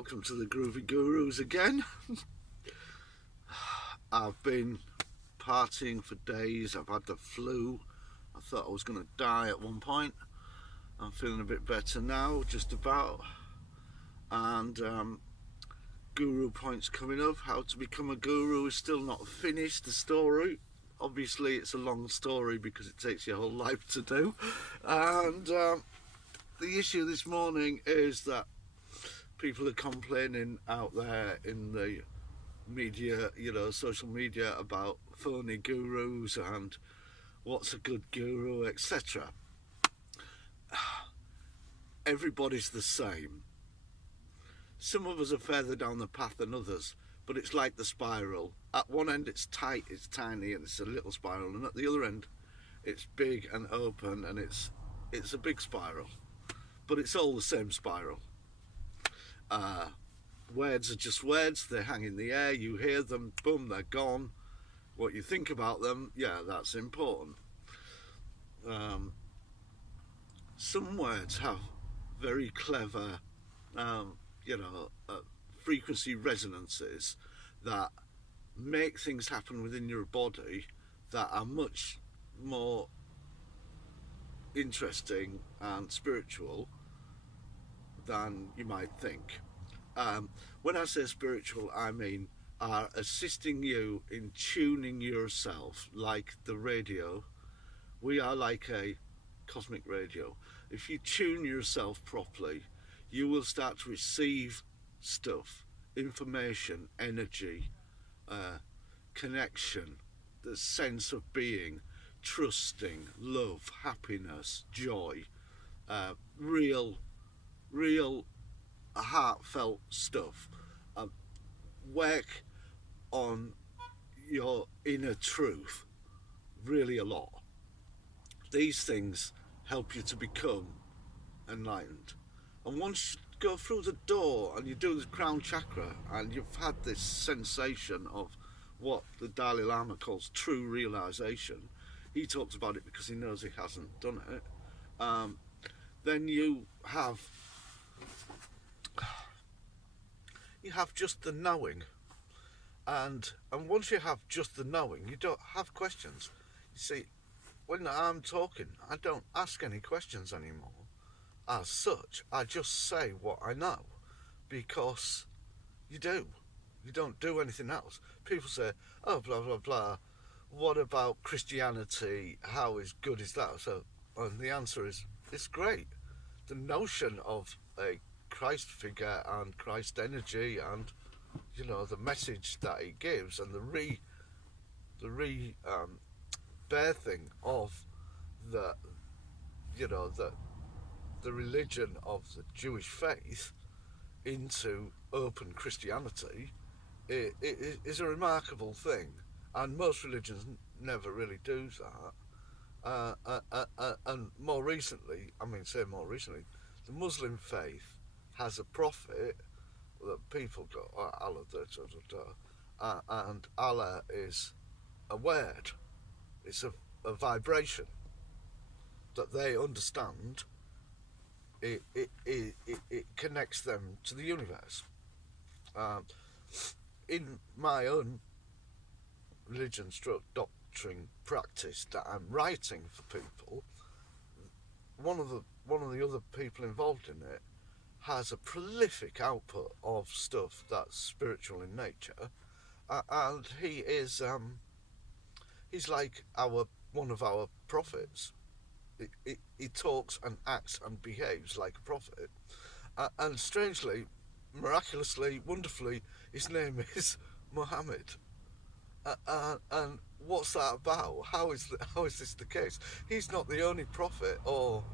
welcome to the Groovy Gurus again. I've been partying for days. I've had the flu. I thought I was going to die at one point. I'm feeling a bit better now, just about. And guru points coming up. How to become a guru is still not finished, the story. Obviously it's a long story because it takes your whole life to do. And the issue this morning is that people are complaining out there in the media, social media, about phony gurus and what's a good guru, etc. Everybody's the same. Some of us are further down the path than others, but it's like the spiral. At one end it's tight, it's tiny, and it's a little spiral, and at the other end it's big and open, and it's a big spiral. But it's all the same spiral. Words are just words, they hang in the air, you hear them, boom, they're gone. What you think about them, yeah, that's important. Some words have very clever, frequency resonances that make things happen within your body that are much more interesting and spiritual than you might think. When I say spiritual, I mean are assisting you in tuning yourself, like the radio. We are like a cosmic radio. If you tune yourself properly, you will start to receive stuff, information, energy, connection, the sense of being, trusting, love, happiness, joy, real heartfelt stuff. Work on your inner truth really a lot. These things help you to become enlightened. And once you go through the door and you do the crown chakra and you've had this sensation of what the Dalai Lama calls true realization, he talks about it because he knows he hasn't done it, then you have just the knowing, and once you have just the knowing, you don't have questions. You see, when I'm talking, I don't ask any questions anymore as such. I just say what I know, because you don't do anything else. People say, oh, blah blah blah, what about Christianity, how good is that? And the answer is, it's great. The notion of a Christ figure and Christ energy, and the message that he gives, and the birthing of the religion of the Jewish faith into open Christianity is a remarkable thing, and most religions never really do that. And more recently, the Muslim faith has a prophet that people go, oh, Allah, and Allah is a word. It's a vibration that they understand. It connects them to the universe. In my own religion stroke doctrine practice that I'm writing for people, one of the other people involved in it has a prolific output of stuff that's spiritual in nature, and he is he's like one of our prophets. He talks and acts and behaves like a prophet, and strangely, miraculously, wonderfully, his name is Muhammad. And what's that about? How is this the case? He's not the only prophet or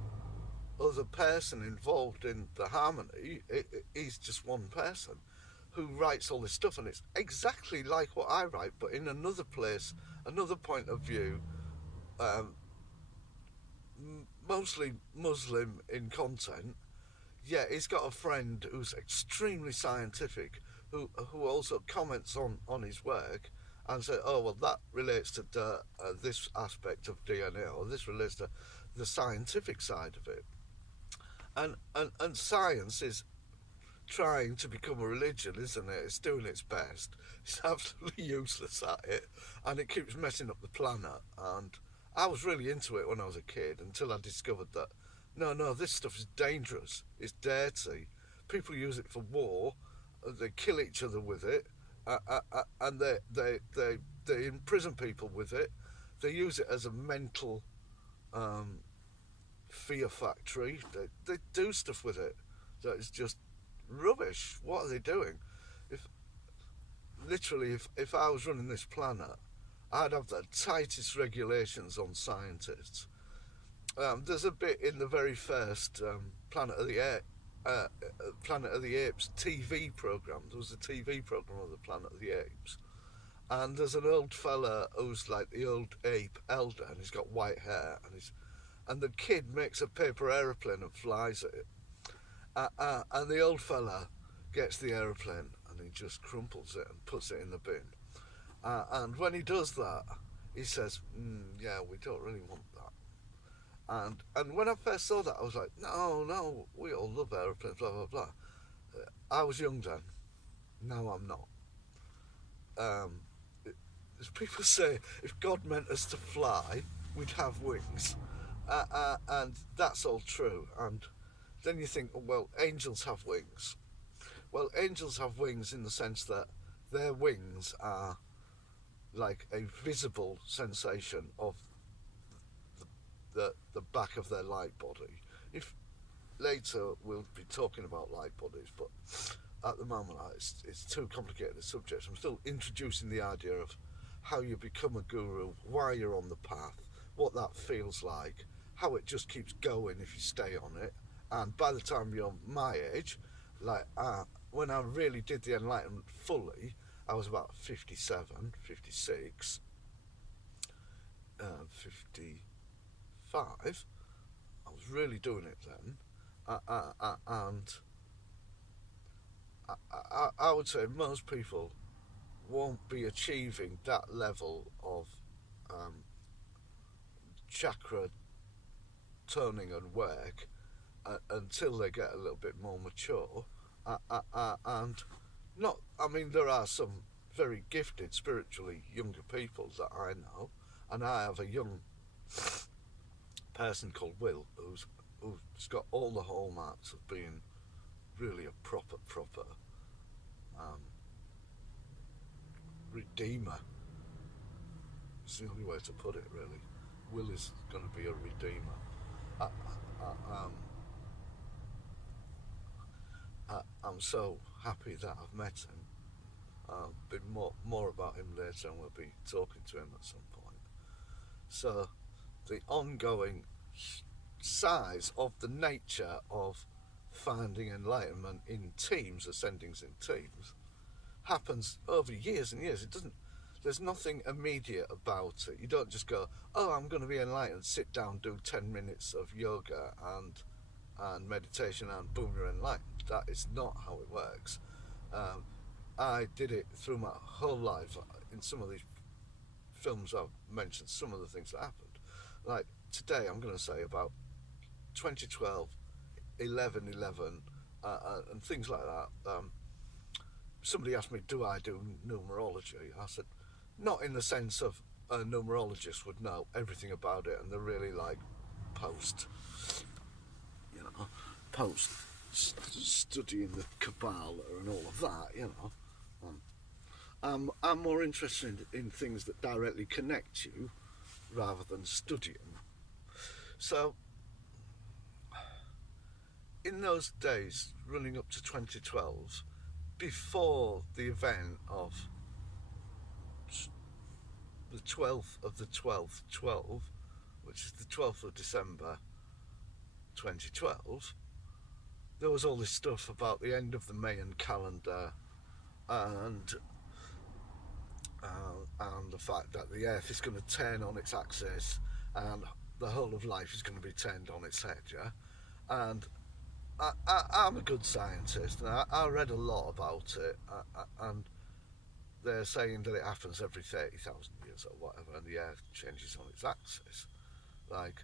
other person involved in the harmony. He's just one person who writes all this stuff, and it's exactly like what I write, but in another place, another point of view, mostly Muslim in content. Yeah, he's got a friend who's extremely scientific, who also comments on his work and say, oh, well, that relates to this aspect of DNA, or this relates to the scientific side of it. And science is trying to become a religion, isn't it? It's doing its best. It's absolutely useless at it, and it keeps messing up the planet. And I was really into it when I was a kid until I discovered that no, this stuff is dangerous. It's dirty. People use it for war. They kill each other with it, and they imprison people with it. They use it as a mental um, fear factory. They do stuff with it that is just rubbish. What are they doing? If literally, if I was running this planet, I'd have the tightest regulations on scientists. There's a bit in the very first Planet of the Apes TV program. There was a TV program of the Planet of the Apes, and there's an old fella who's like the old ape elder, and he's got white hair, and the kid makes a paper aeroplane and flies it, and the old fella gets the aeroplane and he just crumples it and puts it in the bin. And when he does that, he says, "Yeah, we don't really want that." And when I first saw that, I was like, no, we all love aeroplanes, blah blah blah. I was young then. Now I'm not. As people say, if God meant us to fly, we'd have wings, and that's all true. And then you think, well, angels have wings. Well, angels have wings in the sense that their wings are like a visible sensation of the back of their light body. If later we'll be talking about light bodies, but at the moment it's too complicated a subject. I'm still introducing the idea of how you become a guru, why you're on the path, what that feels like, how it just keeps going if you stay on it. And by the time you're my age, like when I really did the enlightenment fully, I was about 57, 56, 50. I was really doing it then, and I would say most people won't be achieving that level of chakra toning and work until they get a little bit more mature, and not. I mean, there are some very gifted spiritually younger people that I know, and I have a young person called Will who's got all the hallmarks of being really a proper redeemer. It's the only way to put it, really. Will is going to be a redeemer. I'm so happy that I've met him. Bit more about him later, and we'll be talking to him at some point. So the ongoing size of the nature of finding enlightenment in teams, ascendings in teams, happens over years and years. It doesn't. There's nothing immediate about it. You don't just go, "Oh, I'm going to be enlightened. Sit down, do 10 minutes of yoga and meditation, and boom, you're enlightened." That is not how it works. I did it through my whole life. In some of these films, I've mentioned some of the things that happened. Like today, I'm going to say about 2012, 11/11, and things like that. Somebody asked me, do I do numerology? I said, not in the sense of a numerologist would know everything about it, and they're really like post studying the Kabbalah and all of that, I'm more interested in things that directly connect you rather than studying. So, in those days running up to 2012, before the event of the 12th of the 12th, 12, which is the 12th of December 2012, there was all this stuff about the end of the Mayan calendar and the fact that the Earth is going to turn on its axis and the whole of life is going to be turned on its head, yeah? And I'm a good scientist, and I read a lot about it, and they're saying that it happens every 30,000 years or whatever, and the Earth changes on its axis. Like,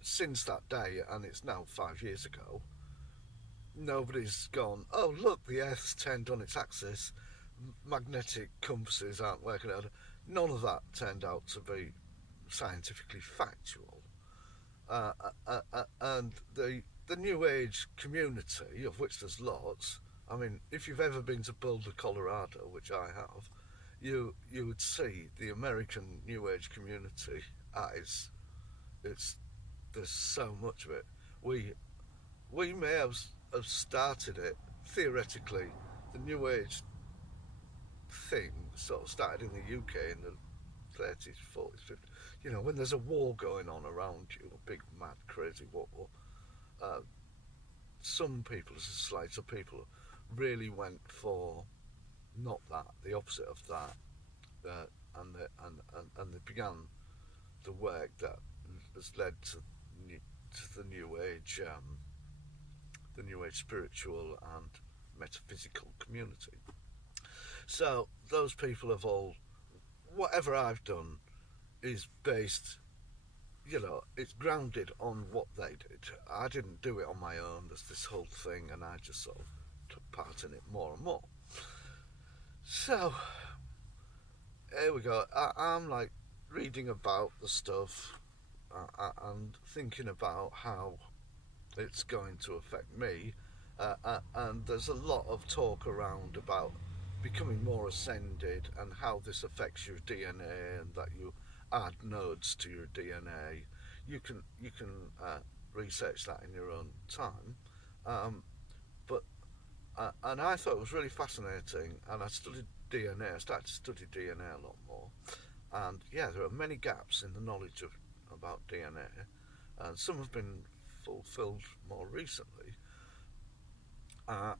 since that day, and it's now 5 years ago, nobody's gone, oh look, the Earth's turned on its axis, magnetic compasses aren't working out. None of that turned out to be scientifically factual. And the New Age community, of which there's lots, I mean, if you've ever been to Boulder, Colorado, which I have, you would see the American New Age community as there's so much of it. We may have started it theoretically. The New Age thing sort of started in the UK in the 30s, 40s, 50s. You know, when there's a war going on around you, a big, mad, crazy war, uh, some people, as a slice of people, really went for not that, the opposite of that, and they began the work that has led to the New Age, the New Age spiritual and metaphysical community. So those people have all, whatever I've done is based, you know, it's grounded on what they did. I didn't do it on my own. There's this whole thing, and I just sort of took part in it more and more. So here we go. I'm like reading about the stuff and thinking about how it's going to affect me. And there's a lot of talk around about becoming more ascended and how this affects your DNA, and that you add nodes to your DNA. You can research that in your own time. But and I thought it was really fascinating, and I studied DNA. I started to study DNA a lot more, and yeah, there are many gaps in the knowledge about DNA, and some have been fulfilled more recently. And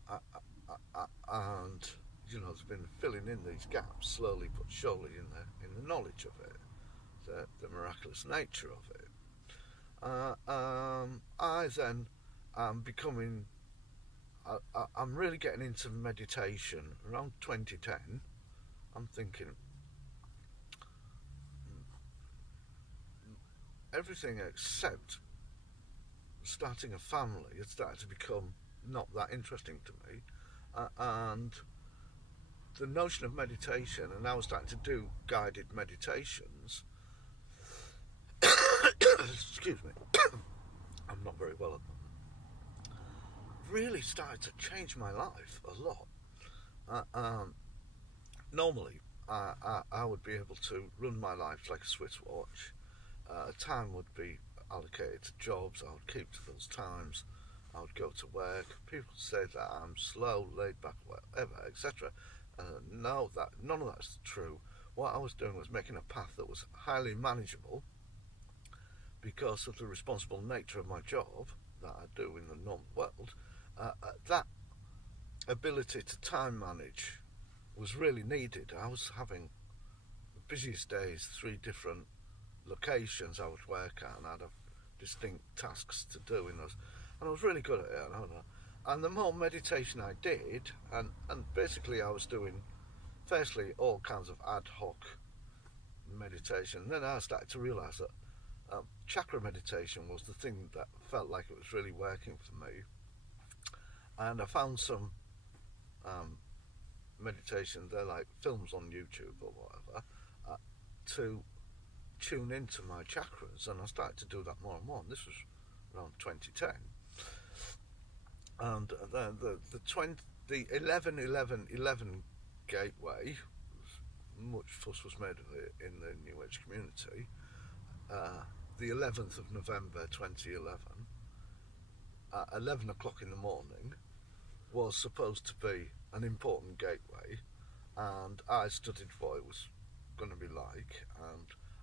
you know, there's been filling in these gaps slowly but surely in the knowledge of it, the miraculous nature of it. I then am becoming. I'm really getting into meditation around 2010. I'm thinking everything except starting a family had started to become not that interesting to me, and the notion of meditation, and I was starting to do guided meditations. Excuse me, I'm not very well at the moment. Really started to change my life a lot. Normally, I would be able to run my life like a Swiss watch. Time would be allocated to jobs. I would keep to those times. I would go to work. People say that I'm slow, laid back, whatever, etc. No, that none of that's true. What I was doing was making a path that was highly manageable because of the responsible nature of my job that I do in the normal world. That ability to time manage was really needed. I was having the busiest days, 3 different locations I would work at, and I'd have distinct tasks to do in those, and I was really good at it. And the more meditation I did, and basically I was doing firstly all kinds of ad hoc meditation, and then I started to realise that chakra meditation was the thing that felt like it was really working for me. And I found some meditation, they're like films on YouTube or whatever, to tune into my chakras, and I started to do that more and more, and this was around 2010. And then the 11-11-11 gateway, much fuss was made of it in the New Age community. The 11th of November 2011, at 11 o'clock in the morning, was supposed to be an important gateway, and I studied what it was going to be like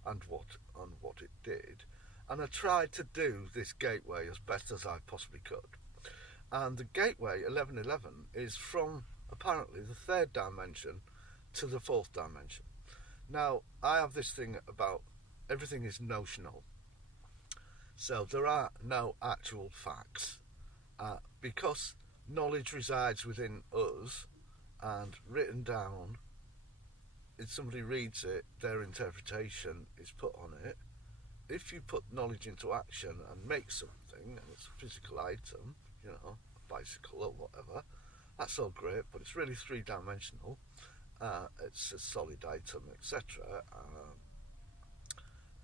and what it did, and I tried to do this gateway as best as I possibly could. And the gateway 1111 is from apparently the 3rd dimension to the 4th dimension. Now, I have this thing about everything is notional, so there are no actual facts, because knowledge resides within us and written down. If somebody reads it, their interpretation is put on it. If you put knowledge into action and make something, and it's a physical item, you know, bicycle or whatever. That's all great, but it's really three-dimensional. It's a solid item, etc.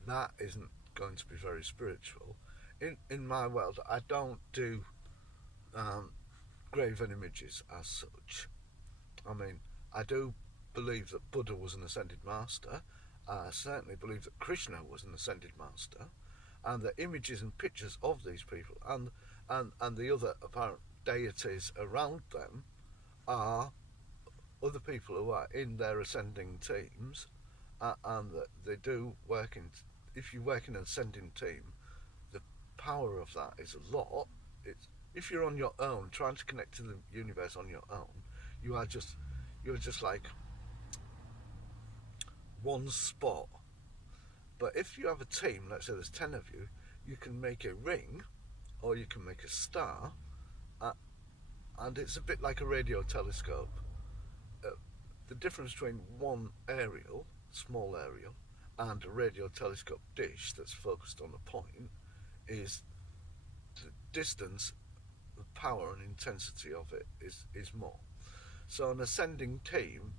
That isn't going to be very spiritual. In my world, I don't do graven images as such. I mean, I do believe that Buddha was an ascended master. I certainly believe that Krishna was an ascended master, and the images and pictures of these people and the other apparent deities around them are other people who are in their ascending teams, and that they do work in. If you work in an ascending team, the power of that is a lot. It's if you're on your own, trying to connect to the universe on your own, you're just like one spot. But if you have a team, let's say there's 10 of you, you can make a ring, or you can make a star, and it's a bit like a radio telescope. The difference between one aerial, small aerial, and a radio telescope dish that's focused on a point is the distance, the power and intensity of it is more. So an ascending team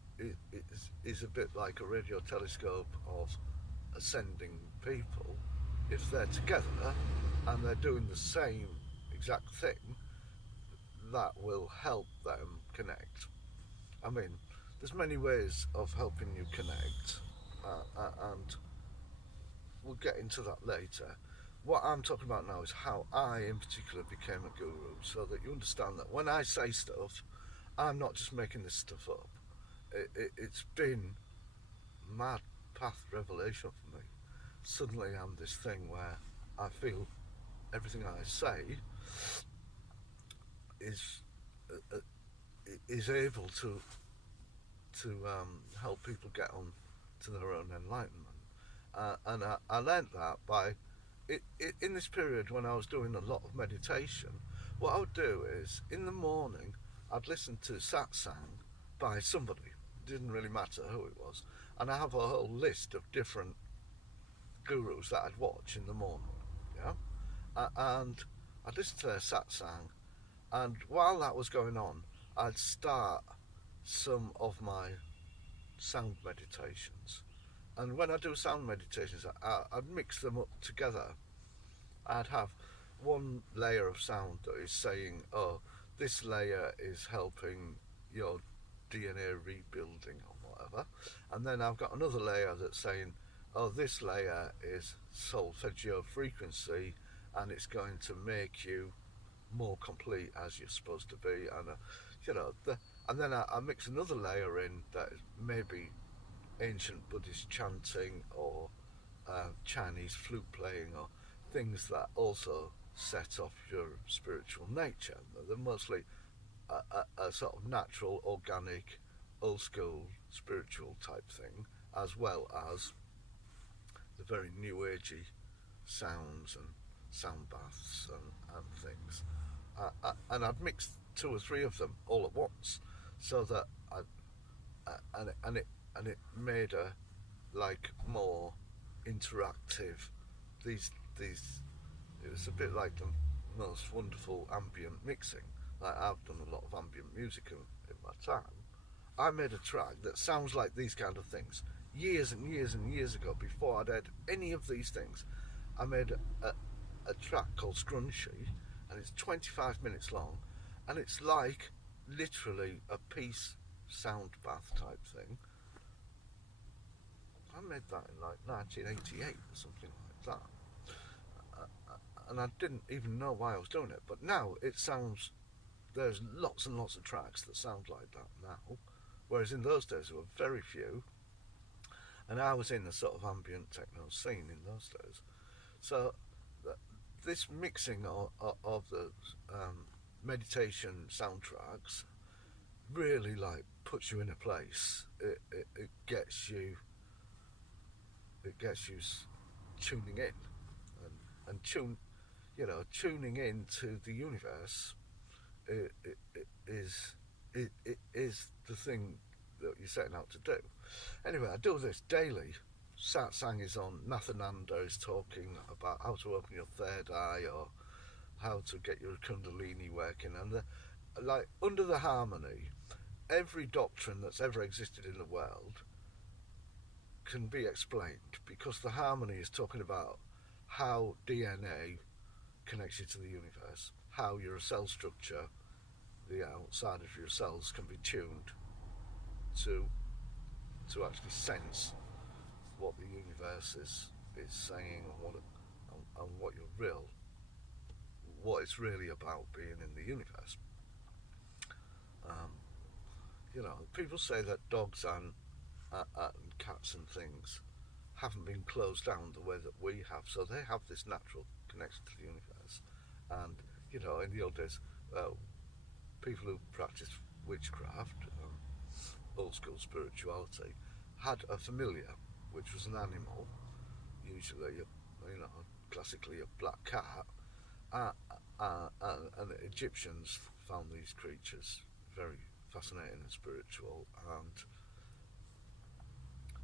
is a bit like a radio telescope of ascending people. If they're together and they're doing the same exact thing, that will help them connect. I mean, there's many ways of helping you connect, and we'll get into that later. What I'm talking about now is how I in particular became a guru, so that you understand that when I say stuff, I'm not just making this stuff up. It's been mad path revelation for me. Suddenly I'm this thing where I feel everything I say is able to help people get on to their own enlightenment. And I learnt that by in this period when I was doing a lot of meditation. What I would do is in the morning I'd listen to satsang by somebody. It didn't really matter who it was, and I have a whole list of different gurus that I'd watch in the morning. And I'd listen to their satsang, and while that was going on, I'd start some of my sound meditations. And when I do sound meditations, I'd mix them up together. I'd have one layer of sound that is saying, oh, this layer is helping your DNA rebuilding or whatever. And then I've got another layer that's saying, oh, this layer is solfeggio frequency, and it's going to make you more complete as you're supposed to be. And and then I mix another layer in that is maybe ancient Buddhist chanting or Chinese flute playing, or things that also set off your spiritual nature. They're mostly a sort of natural, organic, old school spiritual type thing, as well as the very new agey sounds and sound baths and things. And I'd mix 2 or 3 of them all at once, so that it made a like more interactive. These it was a bit like the most wonderful ambient mixing. Like, I've done a lot of ambient music in my time. I made a track that sounds like these kind of things years and years and years ago, before I'd heard any of these things. I made a track called Scrunchy, and it's 25 minutes long, and it's like literally a peace sound bath type thing. I made that in like 1988 or something like that. And I didn't even know why I was doing it, but now it sounds, there's lots and lots of tracks that sound like that now, whereas in those days there were very few, and I was in the sort of ambient techno scene in those days. So this mixing of the meditation soundtracks really like puts you in a place. It gets you tuning in and tuning into the universe. It is the thing that you're setting out to do. Anyway, I do this daily. Satsang is on. Nathananda is talking about how to open your third eye, or how to get your kundalini working, and like under the harmony, every doctrine that's ever existed in the world can be explained, because the harmony is talking about how DNA connects you to the universe, how your cell structure, the outside of your cells, can be tuned to actually sense what the universe is saying, and what your real, what it's really about being in the universe. Um, people say that dogs and cats and things haven't been closed down the way that we have, so they have this natural connection to the universe. And in the old days, people who practiced witchcraft, old school spirituality, had a familiar, which was an animal, usually classically a black cat, and the Egyptians found these creatures very fascinating and spiritual, and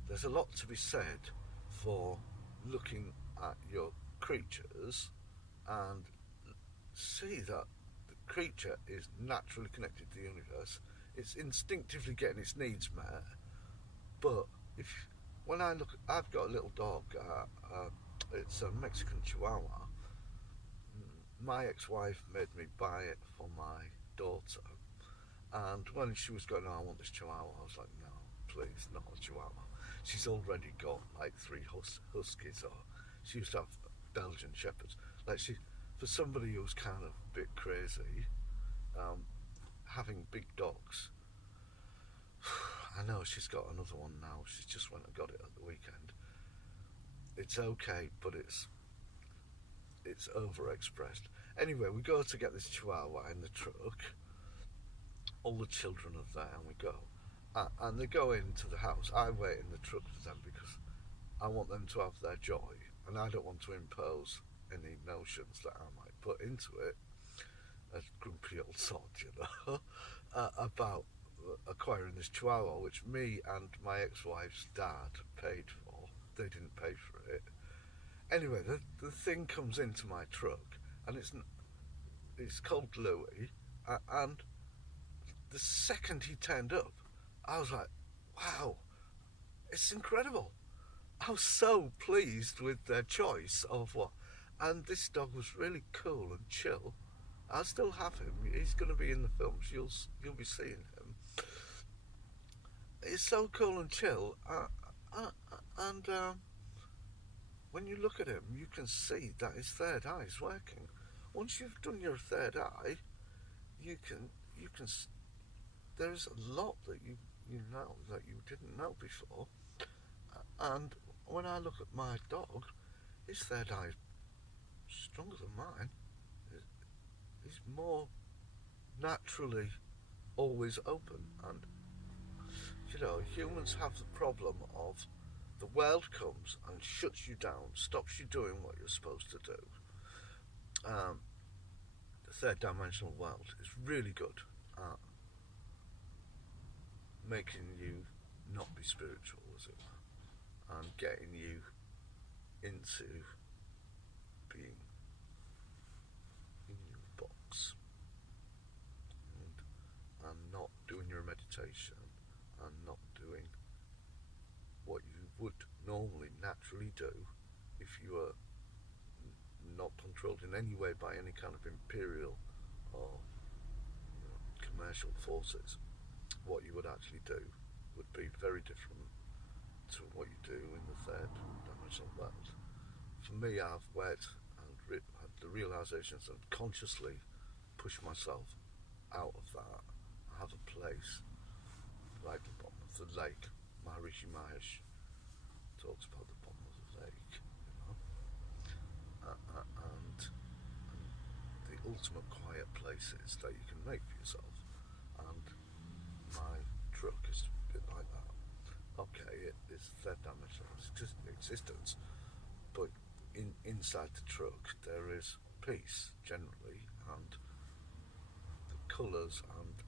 there's a lot to be said for looking at your creatures and see that the creature is naturally connected to the universe. It's instinctively getting its needs met, but when I look, I've got a little dog. It's a Mexican Chihuahua. My ex-wife made me buy it for my daughter, and when she was going, "Oh, I want this Chihuahua," I was like, "No, please, not a Chihuahua." She's already got like 3 huskies, or she used to have Belgian shepherds. For somebody who's kind of a bit crazy, having big dogs. I know she's got another one now. She just went and got it at the weekend. It's okay, but it's overexpressed. Anyway, we go to get this Chihuahua in the truck. All the children are there, and we go. And they go into the house. I wait in the truck for them because I want them to have their joy, and I don't want to impose any notions that I might put into it, as grumpy old sod, about acquiring this Chihuahua, which me and my ex-wife's dad paid for. They didn't pay for it. Anyway, the thing comes into my truck, and it's called Louis, and the second he turned up, I was like, wow, it's incredible. I was so pleased with their choice of what. And this dog was really cool and chill. I still have him. He's going to be in the films. You'll be seeing him. He's so cool and chill. And when you look at him, you can see that his third eye is working. Once you've done your third eye, you can. There's a lot that you know that you didn't know before. And when I look at my dog, his third eye is stronger than mine. He's more naturally always open. And humans have the problem of the world comes and shuts you down, stops you doing what you're supposed to do. The third dimensional world is really good at making you not be spiritual, as it were, and getting you into being in your box, and not doing your meditation, and not doing what you would normally naturally do if you were not controlled in any way by any kind of imperial or commercial forces. What you would actually do would be very different to what you do in the third dimensional world. For me, I've worked and had the realizations and consciously pushed myself out of that. I have a place like the bottom of the lake. Maharishi Mahesh talks about the bottom of the lake, and the ultimate quiet places that you can make for yourself. And my truck is a bit like that. Okay, it's third dimensional existence, but inside the truck there is peace generally, and the colours and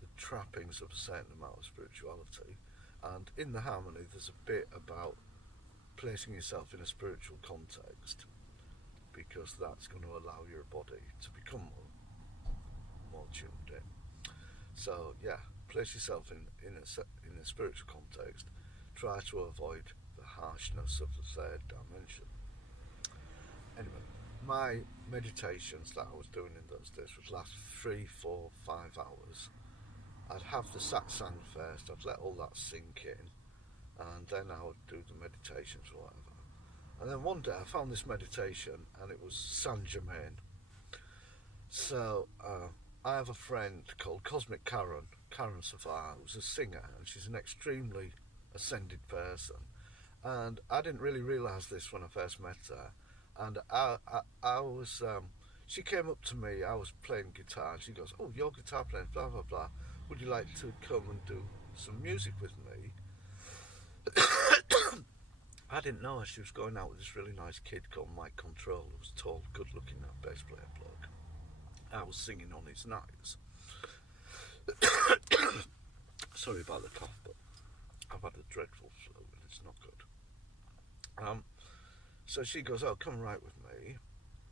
the trappings of a certain amount of spirituality. And in the harmony there's a bit about placing yourself in a spiritual context, because that's going to allow your body to become more tuned in. So yeah, place yourself in a spiritual context. Try to avoid the harshness of the third dimension. Anyway, my meditations that I was doing in those days would last 3, 4, 5 hours. I'd have the satsang first, I'd let all that sink in, and then I would do the meditations or whatever. And then one day I found this meditation, and it was Saint Germain. So I have a friend called Cosmic Karen Safar, who's a singer, and she's an extremely ascended person. And I didn't really realise this when I first met her. And I was, she came up to me, I was playing guitar, and she goes, "Oh, you're guitar playing, blah, blah, blah. Would you like to come and do some music with me?" I didn't know her. She was going out with this really nice kid called Mike Control, who was tall, good-looking bass player bloke. I was singing on his nights. Sorry about the cough, but I've had a dreadful flu and it's not good. So she goes, "Oh, come right with me."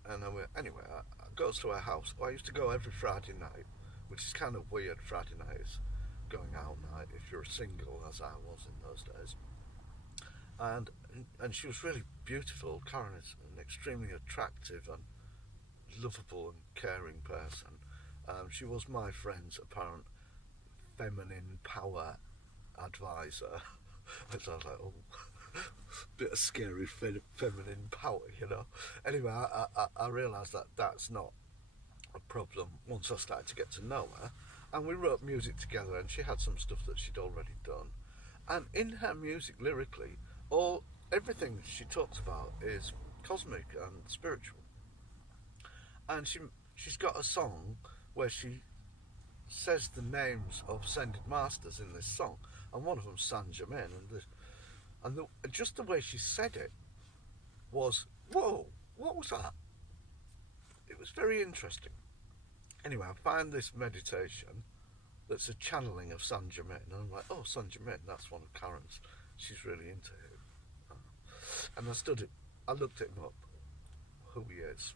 And anyway, I goes to her house. I used to go every Friday night, which is kind of weird. Friday night is going out night if you're single, as I was in those days. And she was really beautiful. Karen is an extremely attractive and lovable and caring person. She was my friend's apparent feminine power advisor. I was like, oh, bit of scary feminine power, you know. Anyway, I realised that that's not a problem once I started to get to know her, and we wrote music together, and she had some stuff that she'd already done, and in her music lyrically, everything she talks about is cosmic and spiritual. And she's got a song where she says the names of ascended masters in this song, and one of them's Saint Germain, and just the way she said it was, whoa, what was that? It was very interesting. Anyway, I found this meditation that's a channeling of Saint Germain, and I'm like, oh, Saint Germain, that's one of Karen's. She's really into him. And I looked him up, who he is,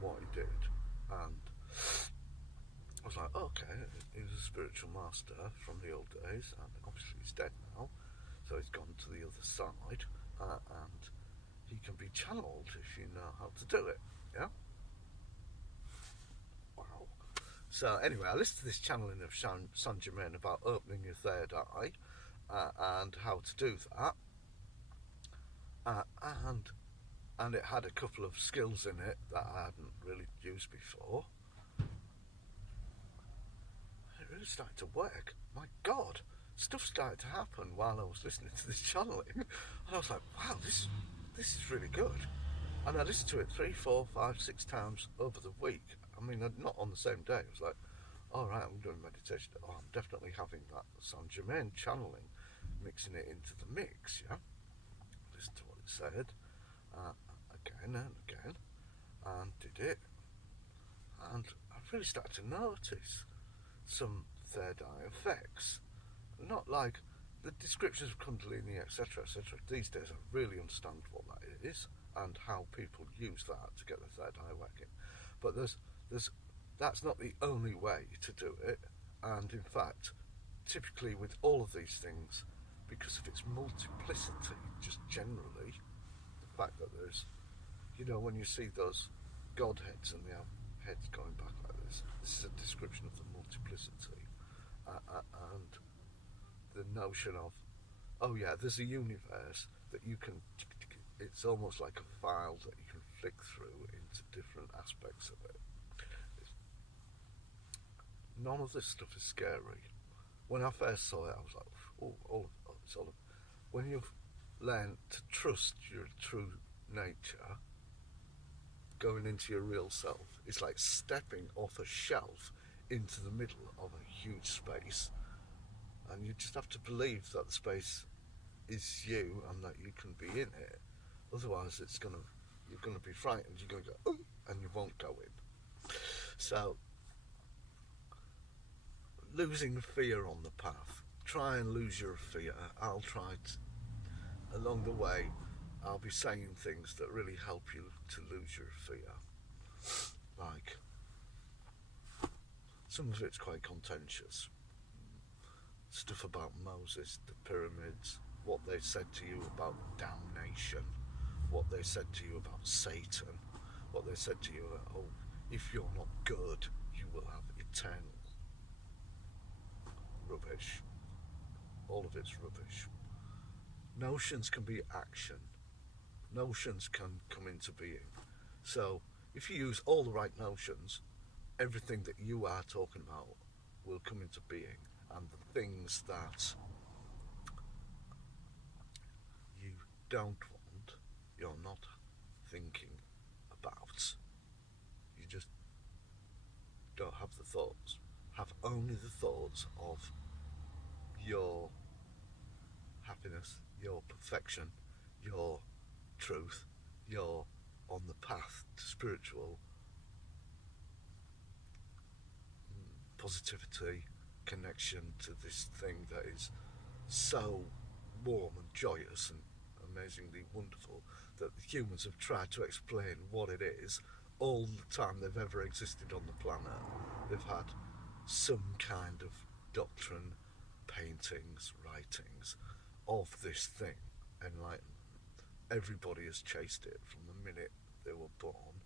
what he did, and I was like, oh, okay, he was a spiritual master from the old days, and obviously he's dead now, so he's gone to the other side, and he can be channeled if you know how to do it, yeah? Wow. So anyway, I listened to this channeling of Saint Germain about opening your third eye, and how to do that, and it had a couple of skills in it that I hadn't really used before. It really started to work. My God, stuff started to happen while I was listening to this channeling, and I was like, wow, this is really good. And I listened to it 3, 4, 5, 6 times over the week. I mean, not on the same day. It was like, all right, I'm doing meditation. Oh, I'm definitely having that Saint Germain channeling, mixing it into the mix, yeah? Listen to what it said, again and again, and did it. And I really started to notice some third eye effects. Not like the descriptions of Kundalini, etc., etc. These days I really understand what that is and how people use that to get the third eye working. But that's not the only way to do it. And in fact, typically with all of these things, because of its multiplicity, just generally, the fact that there's, you know, when you see those godheads and they have heads going back like this is a description of the multiplicity, and the notion of, oh yeah, there's a universe that you can, it's almost like a file that you can flick through into different aspects of it. None of this stuff is scary. When I first saw it, I was like, oh, it's all. When you've learned to trust your true nature, going into your real self, it's like stepping off a shelf into the middle of a huge space, and you just have to believe that the space is you and that you can be in it. Otherwise, you're gonna be frightened. You're gonna go, and you won't go in. So, losing fear on the path. Try and lose your fear. I'll try to, along the way, I'll be saying things that really help you to lose your fear. Like, some of it's quite contentious. Stuff about Moses, the pyramids, what they said to you about damnation, what they said to you about Satan, what they said to you, oh, if you're not good, you will have eternal rubbish. All of it's rubbish. Notions can be action. Notions can come into being. So if you use all the right notions, everything that you are talking about will come into being. And the things that you don't want, you're not thinking about. You just don't have the thoughts. Have only the thoughts of your happiness, your perfection, your truth, your on the path to spiritual positivity, connection to this thing that is so warm and joyous and amazingly wonderful that the humans have tried to explain what it is all the time they've ever existed on the planet. They've had some kind of doctrine, paintings, writings of this thing, enlightenment. Everybody has chased it from the minute they were born,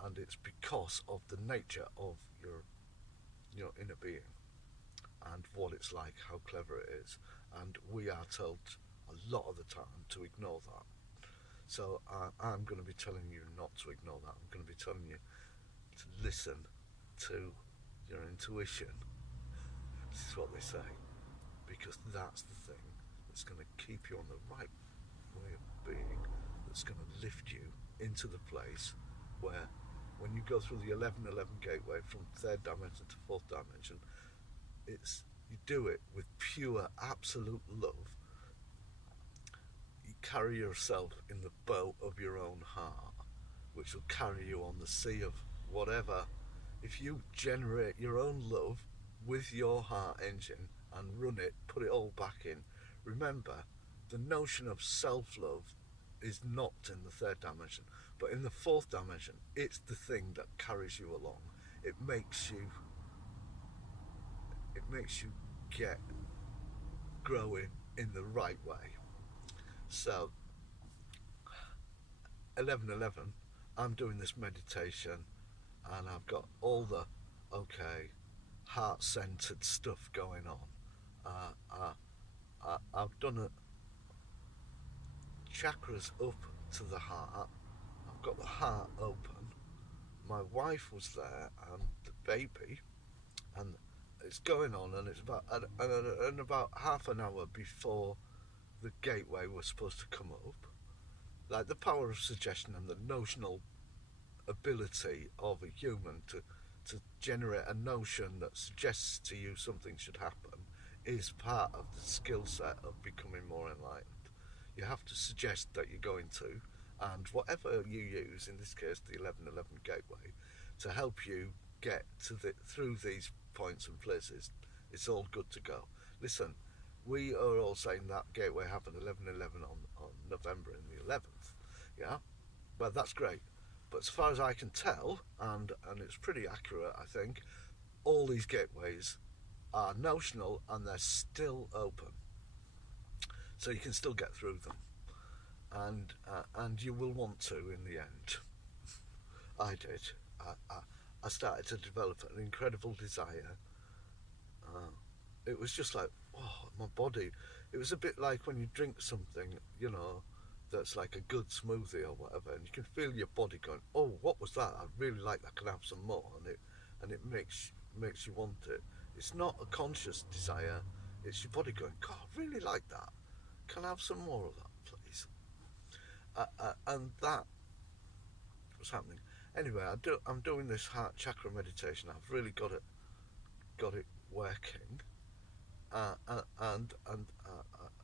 and it's because of the nature of your inner being and what it's like, how clever it is, and we are told a lot of the time to ignore that. So I'm going to be telling you not to ignore that. I'm going to be telling you to listen to your intuition. This is what they say, because that's the thing that's going to keep you on the right way of being, that's going to lift you into the place where when you go through the 1111 gateway from third dimension to fourth dimension, you do it with pure absolute love. You carry yourself in the boat of your own heart, which will carry you on the sea of whatever. If you generate your own love with your heart engine and run it, put it all back in, remember, the notion of self-love is not in the third dimension, but in the fourth dimension, it's the thing that carries you along. It makes you get growing in the right way. So 1111, I'm doing this meditation and I've got all the heart-centered stuff going on. I've done it chakras up to the heart. I've got the heart open. My wife was there and the baby, and it's going on, and it's about half an hour before the gateway was supposed to come up. Like, the power of suggestion and the notional ability of a human to generate a notion that suggests to you something should happen is part of the skill set of becoming more enlightened. You have to suggest that you're going to, and whatever you use, in this case the 1111 gateway, to help you get through these points and places, it's all good to go. Listen, we are all saying that gateway happened 11/11 on November in the 11th, yeah? Well, that's great. But as far as I can tell, and it's pretty accurate, I think, all these gateways are notional and they're still open. So you can still get through them. And you will want to in the end. I did. I started to develop an incredible desire. It was just like, oh, my body. It was a bit like when you drink something, that's like a good smoothie or whatever, and you can feel your body going, oh, what was that? I really like that. Can I have some more? And it makes you want it. It's not a conscious desire. It's your body going, God, I really like that. Can I have some more of that, please? And that was happening. Anyway, I'm doing this heart chakra meditation. I've really got it working. And I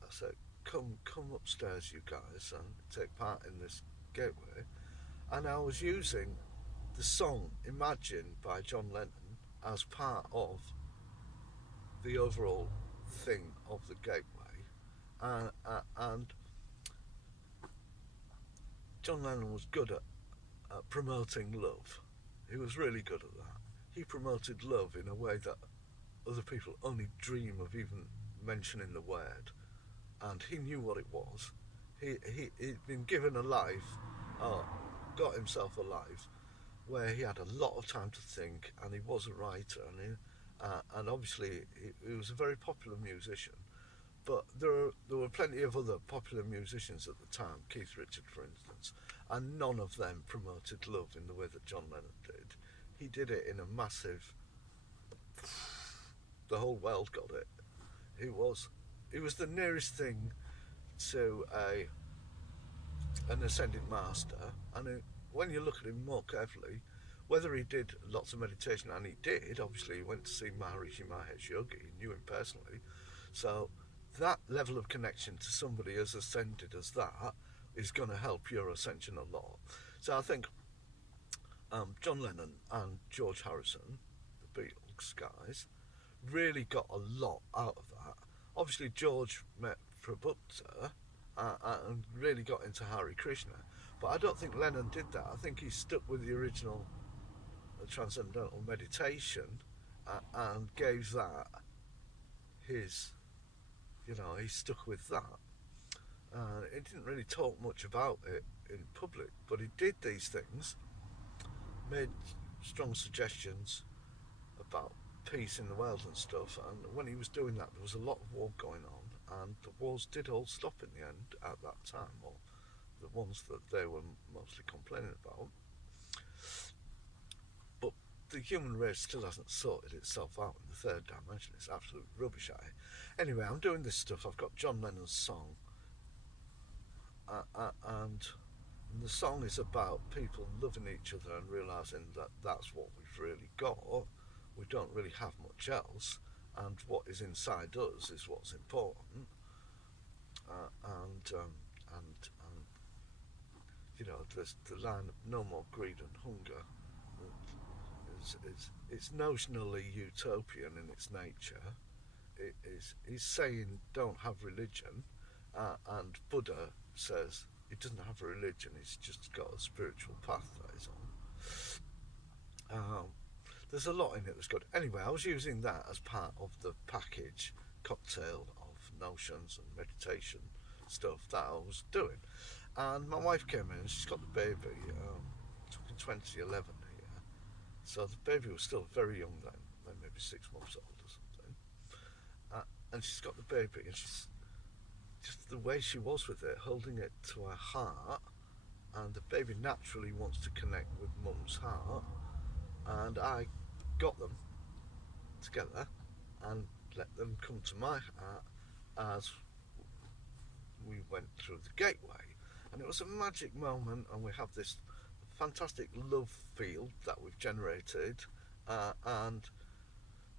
said, come upstairs, you guys, and take part in this gateway. And I was using the song Imagine by John Lennon as part of the overall thing of the gateway, and John Lennon was good at promoting love. He was really good at that. He promoted love in a way that other people only dream of even mentioning the word. And he knew what it was. He'd been given a life, got himself a life, where he had a lot of time to think, and he was a writer, and obviously he was a very popular musician. But there were plenty of other popular musicians at the time, Keith Richards, for instance, and none of them promoted love in the way that John Lennon did. He did it in a massive. The whole world got it. He was the nearest thing to an ascended master, and when you look at him more carefully, whether he did lots of meditation, and he did, obviously he went to see Maharishi Mahesh Yogi, he knew him personally, so that level of connection to somebody as ascended as that is going to help your ascension a lot. So I think John Lennon and George Harrison, the Beatles guys, really got a lot out of that. Obviously George met Prabhupada and really got into Hare Krishna, but I don't think Lennon did that. I think he stuck with the original transcendental meditation and gave that his, he stuck with that. He didn't really talk much about it in public, but he did these things, made strong suggestions about peace in the world and stuff, and when he was doing that there was a lot of war going on, and the wars did all stop in the end at that time, or the ones that they were mostly complaining about. But the human race still hasn't sorted itself out in the third dimension. It's absolute rubbish. Anyway, I'm doing this stuff. I've got John Lennon's song, and the song is about people loving each other and realising that that's what we've really got. We don't really have much else, and what is inside us is what's important. And there's the line of no more greed and hunger. It's notionally utopian in its nature. He's saying don't have religion, and Buddha says he doesn't have a religion, he's just got a spiritual path that he's on. There's a lot in it that's good. Anyway, I was using that as part of the package cocktail of notions and meditation stuff that I was doing. And my wife came in and she's got the baby, in 2011 here. So the baby was still very young then, maybe 6 months old or something. And she's got the baby, and she's just the way she was with it, holding it to her heart, and the baby naturally wants to connect with mum's heart, and I got them together and let them come to my heart as we went through the gateway, and it was a magic moment, and we have this fantastic love field that we've generated, and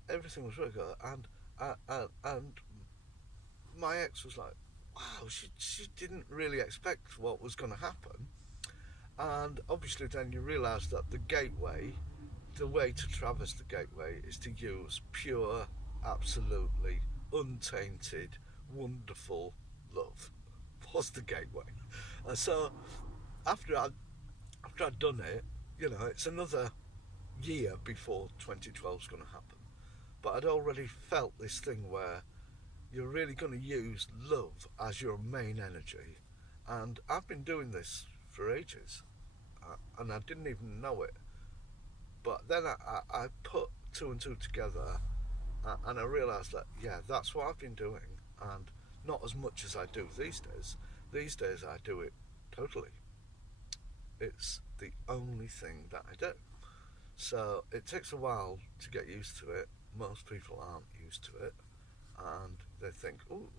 everything was really good, and my ex was like, wow, she didn't really expect what was going to happen. And obviously then you realise that the gateway, the way to traverse the gateway is to use pure, absolutely untainted, wonderful love. Was the gateway. And so after I'd done it, it's another year before 2012 is going to happen. But I'd already felt this thing where you're really going to use love as your main energy. And I've been doing this for ages, and I didn't even know it. But then I put two and two together, and I realised that, yeah, that's what I've been doing, and not as much as I do these days. These days I do it totally. It's the only thing that I do. So it takes a while to get used to it. Most people aren't used to it, and they think, oh,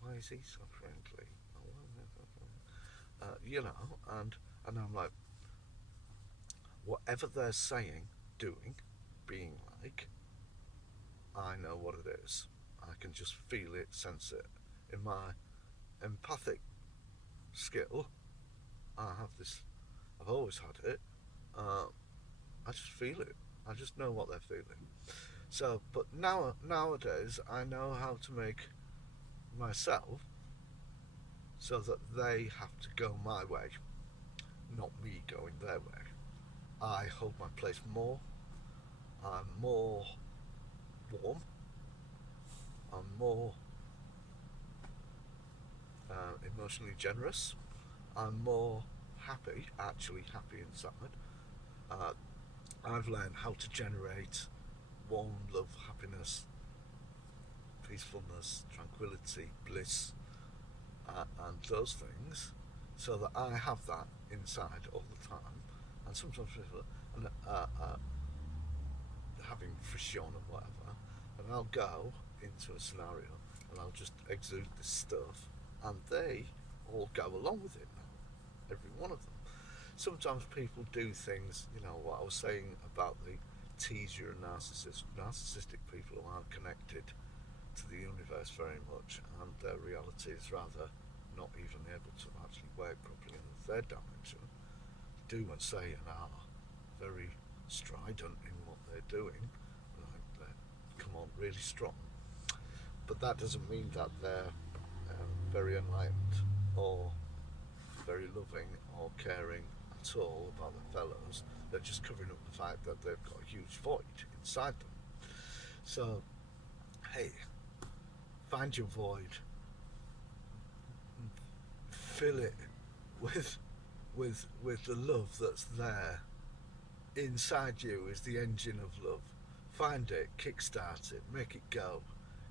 why is he so friendly? And I'm like, whatever they're saying, doing, being like, I know what it is. I can just feel it, sense it. In my empathic skill, I've always had it. I just feel it. I just know what they're feeling. So, but nowadays, I know how to make myself so that they have to go my way, not me going their way. I hold my place more. I'm more warm. I'm more emotionally generous. I'm more happy, actually happy inside. Uh, I've learned how to generate warm love, happiness, peacefulness, tranquility, bliss, and those things, so that I have that inside all the time. And sometimes people having frisson or whatever, and I'll go into a scenario and I'll just exude this stuff, and they all go along with it now, every one of them. Sometimes people do things, what I was saying about the teaser and narcissistic people who aren't connected to the universe very much, and their reality is rather not even able to actually work properly in the third dimension, do and say and are very strident in what they're doing, like they come on really strong. But that doesn't mean that they're very enlightened or very loving or caring at all about their fellows. They're just covering up the fact that they've got a huge void inside them. So, hey, find your void, fill it with the love that's there. Inside you is the engine of love. Find it, kickstart it, make it go.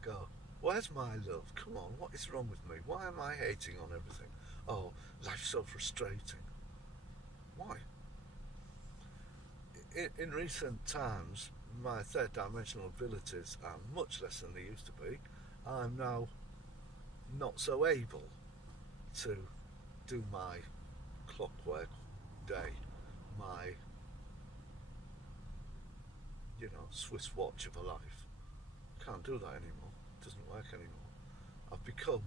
Go. Where's my love? Come on, what is wrong with me? Why am I hating on everything? Oh, life's so frustrating. Why? In recent times, my third dimensional abilities are much less than they used to be. I'm now not so able to do my clockwork day, my Swiss watch of a life. Can't do that anymore. It doesn't work anymore. I've become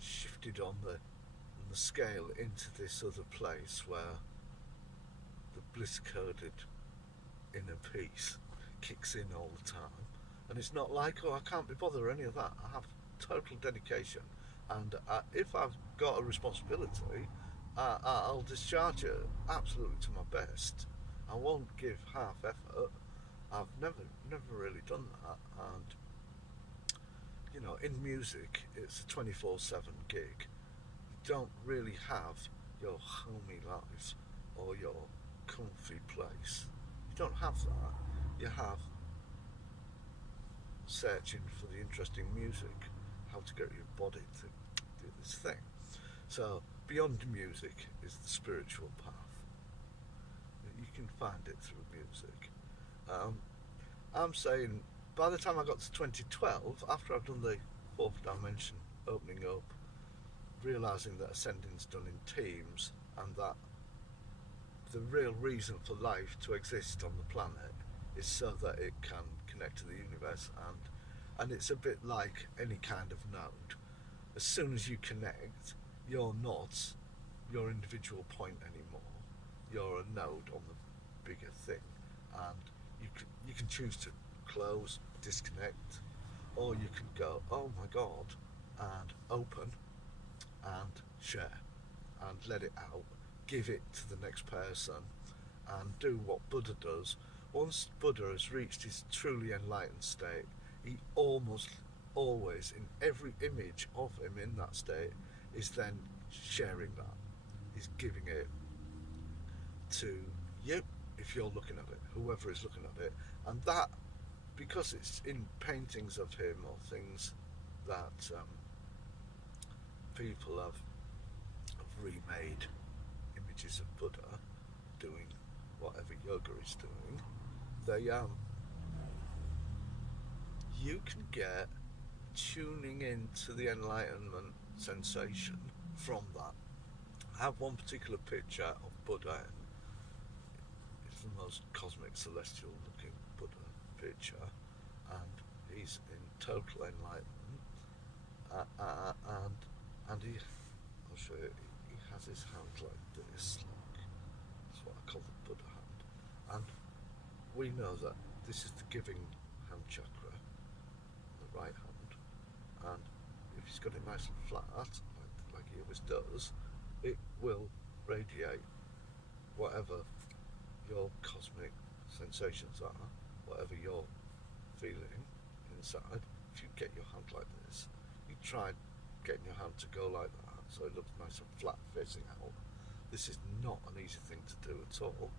shifted on the scale into this other place where the bliss-coded inner peace kicks in all the time, and it's not like, oh, I can't be bothered or any of that. I have total dedication, and if I've got a responsibility, I'll discharge it absolutely to my best. I won't give half effort. I've never really done that, and in music it's a 24/7 gig. You don't really have your homey life or your comfy place. You don't have that. You have searching for the interesting music, how to get your body to do this thing. So beyond music is the spiritual path. You can find it through music. I'm saying by the time I got to 2012, after I've done the fourth dimension opening up, realising that ascending's done in teams, and that the real reason for life to exist on the planet is so that it can connect to the universe, and it's a bit like any kind of node. As soon as you connect, you're not your individual point anymore. You're a node on the bigger thing, and you can choose to close, disconnect, or you can go, oh my god, and open and share and let it out, give it to the next person, and do what Buddha does. Once Buddha has reached his truly enlightened state, he almost always, in every image of him in that state, is then sharing that. He's giving it to you, if you're looking at it, whoever is looking at it. And that, because it's in paintings of him or things that people have remade images of Buddha doing whatever yoga is doing, they you can get tuning into the enlightenment sensation from that. I have one particular picture of Buddha. It's the most cosmic, celestial looking Buddha picture, and he's in total enlightenment, and I'll show you, he has his hand like this, that's what I call the Buddha hand, and we know that this is the giving hand chakra, the right hand, and if you he's got it nice and flat, like he always does, it will radiate whatever your cosmic sensations are, whatever you're feeling inside. If you get your hand like this, you try getting your hand to go like that so it looks nice and flat facing out. This is not an easy thing to do at all.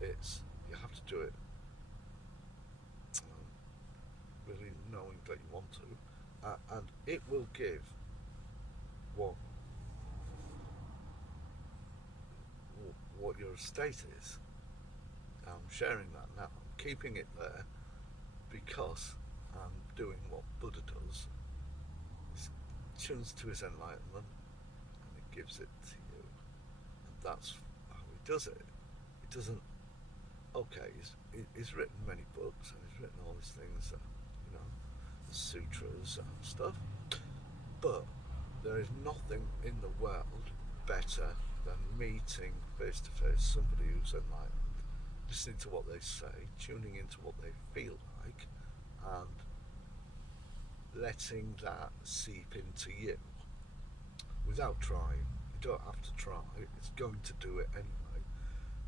You have to do it really knowing that you want to, and it will give what your state is. I'm sharing that now. I'm keeping it there because I'm doing what Buddha does. He tunes to his enlightenment and he gives it to you. And that's how he does it. He doesn't. Okay, he's written many books and he's written all these things, the sutras and stuff. But there is nothing in the world better than meeting face to face somebody who's enlightened, listening to what they say, tuning into what they feel like, and letting that seep into you without trying. You don't have to try, it's going to do it anyway.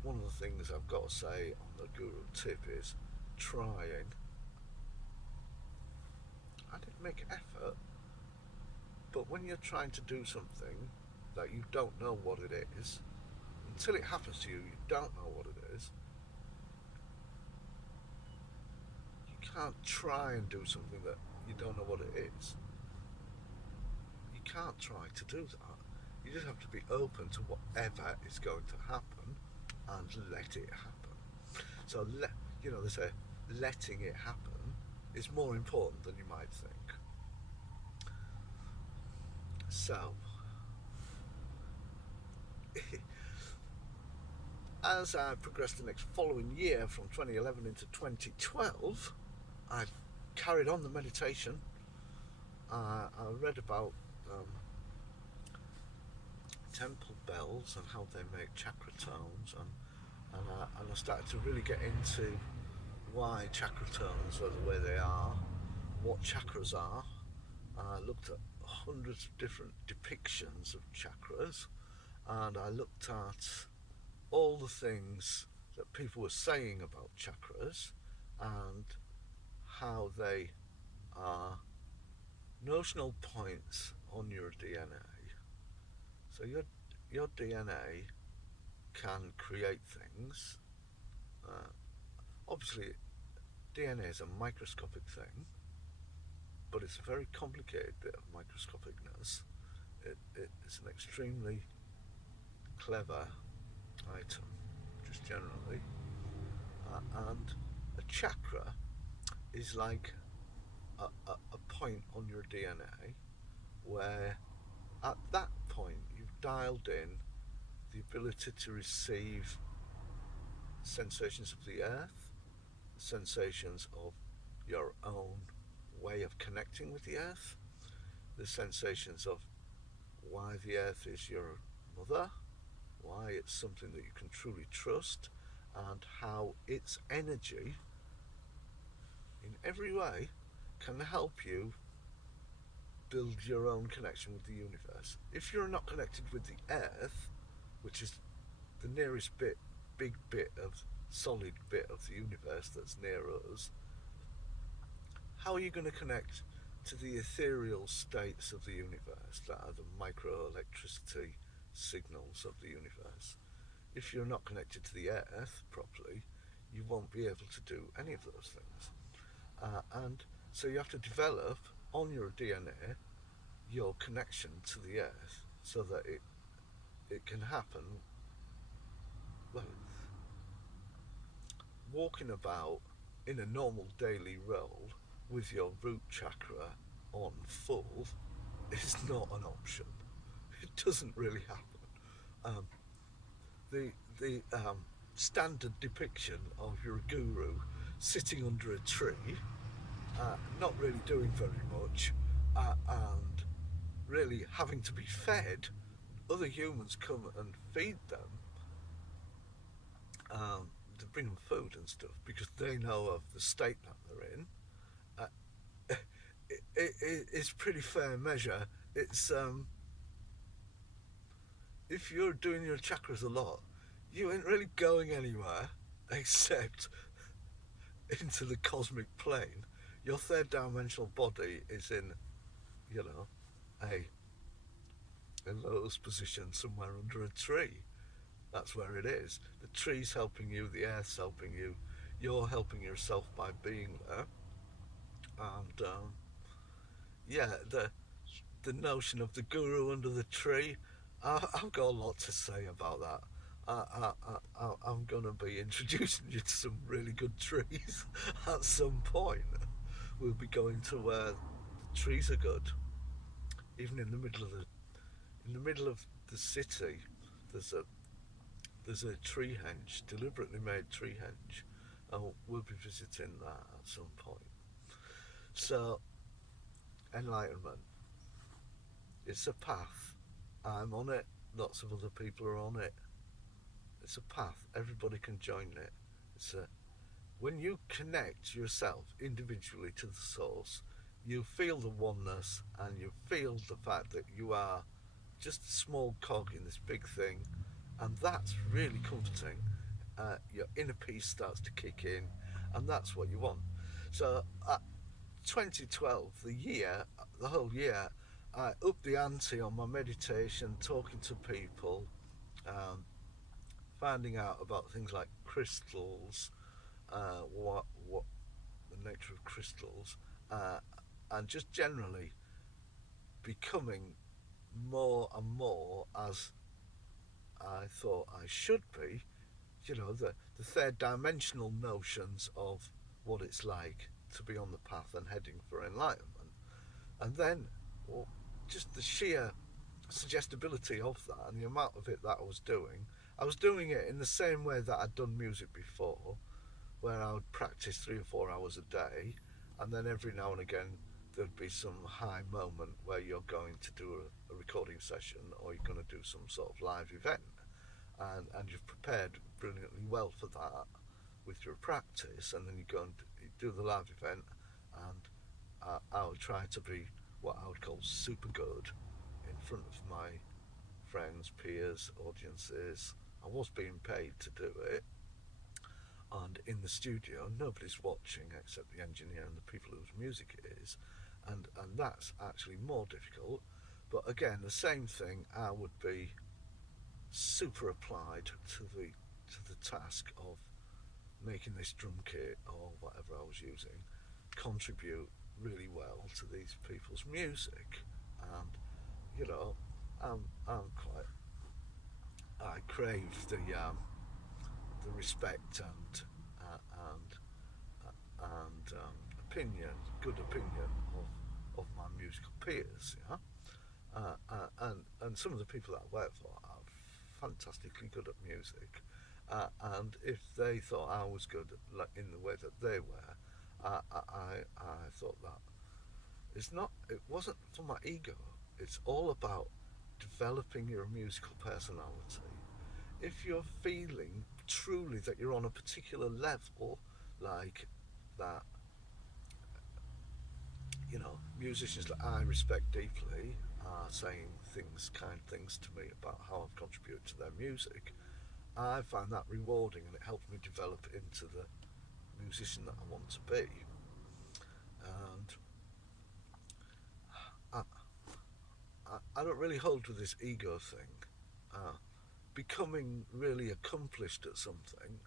One of the things I've got to say on the Guru tip is trying. I didn't make effort, but when you're trying to do something that you don't know what it is, until it happens to you, you don't know what it is. You can't try and do something that you don't know what it is. You can't try to do that. You just have to be open to whatever is going to happen and let it happen. So, they say letting it happen is more important than you might think. So, as I progressed the next following year from 2011 into 2012, I carried on the meditation. I read about temple bells and how they make chakra tones, and I started to really get into why chakra tones are the way they are, what chakras are. I looked at hundreds of different depictions of chakras, and I looked at all the things that people were saying about chakras and how they are notional points on your DNA. So your DNA can create things. Obviously, DNA is a microscopic thing, but it's a very complicated bit of microscopicness. It's an extremely clever item, just generally. And a chakra is like a point on your DNA where at that point you've dialed in the ability to receive sensations of the earth, sensations of your own way of connecting with the earth, the sensations of why the earth is your mother, why it's something that you can truly trust, and how its energy in every way can help you build your own connection with the universe. If you're not connected with the earth, which is the nearest big bit of solid bit of the universe that's near us, how are you going to connect to the ethereal states of the universe that are the microelectricity signals of the universe? If you're not connected to the earth properly, you won't be able to do any of those things. And so you have to develop on your DNA your connection to the earth so that it can happen. Well, walking about in a normal daily role with your root chakra on full is not an option. It doesn't really happen. The standard depiction of your guru sitting under a tree, not really doing very much, and really having to be fed. Other humans come and feed them. To bring them food and stuff because they know of the state that they're in. It's pretty fair measure it's if you're doing your chakras a lot, you ain't really going anywhere except into the cosmic plane. Your third dimensional body is in, you know, a lotus position somewhere under a tree. That's where it is. The tree's helping you, the earth's helping you, you're helping yourself by being there. And yeah, the notion of the guru under the tree, I've got a lot to say about that. I'm going to be introducing you to some really good trees at some point. We'll be going to where the trees are good. Even in the middle of the city, there's a tree henge, deliberately made tree henge, and we'll be visiting that at some point. So, enlightenment, it's a path. I'm on it, lots of other people are on it. It's a path, everybody can join it. When you connect yourself individually to the source, you feel the oneness and you feel the fact that you are just a small cog in this big thing, and that's really comforting. Your inner peace starts to kick in, and that's what you want. So 2012, the whole year, I upped the ante on my meditation, talking to people, finding out about things like crystals, what the nature of crystals, and just generally becoming more and more as I thought I should be, the third dimensional notions of what it's like to be on the path and heading for enlightenment. And then just the sheer suggestibility of that and the amount of it that I was doing it in the same way that I'd done music before, where I would practice 3 or 4 hours a day, and then every now and again there'd be some high moment where you're going to do a recording session, or you're going to do some sort of live event, and you've prepared brilliantly well for that with your practice, and then you go and do the live event, and I would try to be what I would call super good in front of my friends, peers, audiences. I was being paid to do it, and in the studio nobody's watching except the engineer and the people whose music it is, and that's actually more difficult. But again, the same thing, I would be super applied to the task of making this drum kit or whatever I was using contribute really well to these people's music. And I crave the respect and good opinion of my musical peers, and some of the people that I work for are fantastically good at music, and if they thought I was good in the way that they were, I thought that it wasn't for my ego. It's all about developing your musical personality. If you're feeling truly that you're on a particular level, like that, musicians that I respect deeply are saying kind things to me about how I've contributed to their music, I find that rewarding, and it helps me develop into the musician that I want to be. And I don't really hold with this ego thing. Becoming really accomplished at something,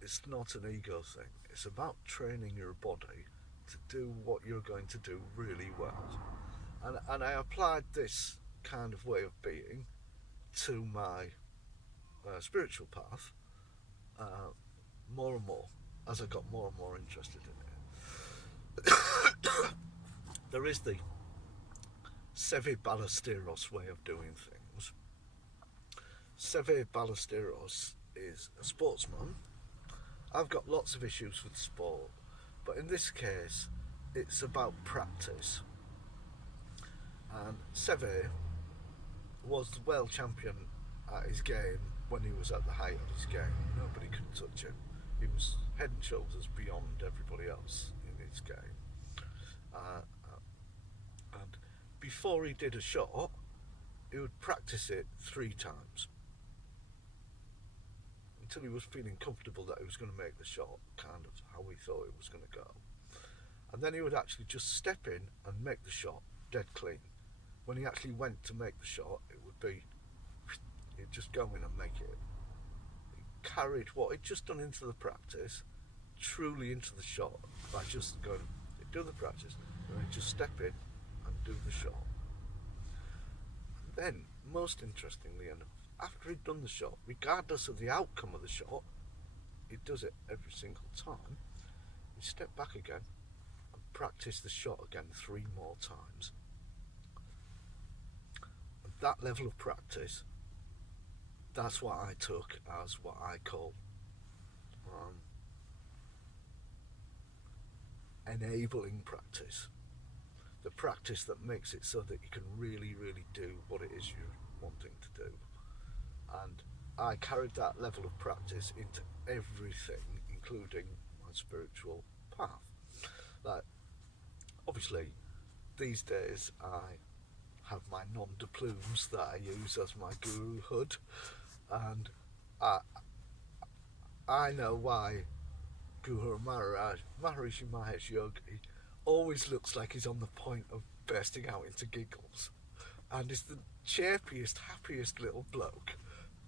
it's not an ego thing. It's about training your body to do what you're going to do really well. And I applied this kind of way of being to my spiritual path more and more as I got more and more interested in it. There is the Seve Ballesteros way of doing things. Seve Ballesteros is a sportsman. I've got lots of issues with sport, but in this case it's about practice. And Seve was the world champion at his game when he was at the height of his game. Nobody could touch him. He was head and shoulders beyond everybody else in his game. And before he did a shot, he would practice it 3 times until he was feeling comfortable that he was going to make the shot kind of how he thought it was going to go. And then he would actually just step in and make the shot dead clean. When he actually went to make the shot, it would be, he'd just go in and make it. He carried what he'd just done into the practice truly into the shot by just going, he'd do the practice and then just step in and do the shot. And then, most interestingly enough, after he'd done the shot, regardless of the outcome of the shot, he does it every single time, he'd step back again and practice the shot again 3 more times. And that level of practice, that's what I took as what I call enabling practice. The practice that makes it so that you can really, really do what it is you're wanting to do. And I carried that level of practice into everything, including my spiritual path. Like, obviously, these days I have my non-de plumes that I use as my guru hood, and I know why Guru Maharishi Mahesh Yogi always looks like he's on the point of bursting out into giggles, and is the chirpiest, happiest little bloke,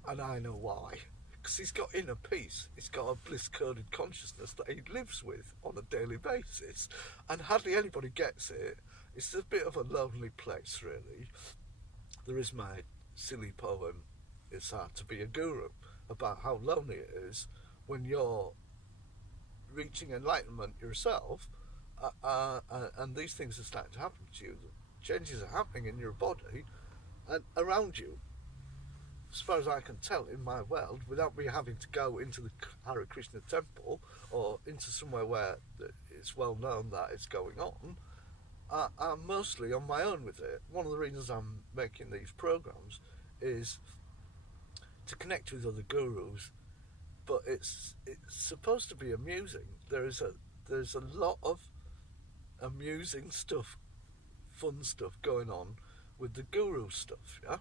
and I know why. Because he's got inner peace, he's got a bliss-coded consciousness that he lives with on a daily basis, and hardly anybody gets it. It's a bit of a lonely place, really. There is my silly poem, It's Hard to Be a Guru, about how lonely it is when you're reaching enlightenment yourself, and these things are starting to happen to you. Changes are happening in your body and around you, as far as I can tell, in my world, without me having to go into the Hare Krishna temple or into somewhere where it's well known that it's going on. I'm mostly on my own with it. One of the reasons I'm making these programs is to connect with other gurus, but it's supposed to be amusing. There's a lot of amusing stuff, fun stuff going on with the guru stuff, yeah?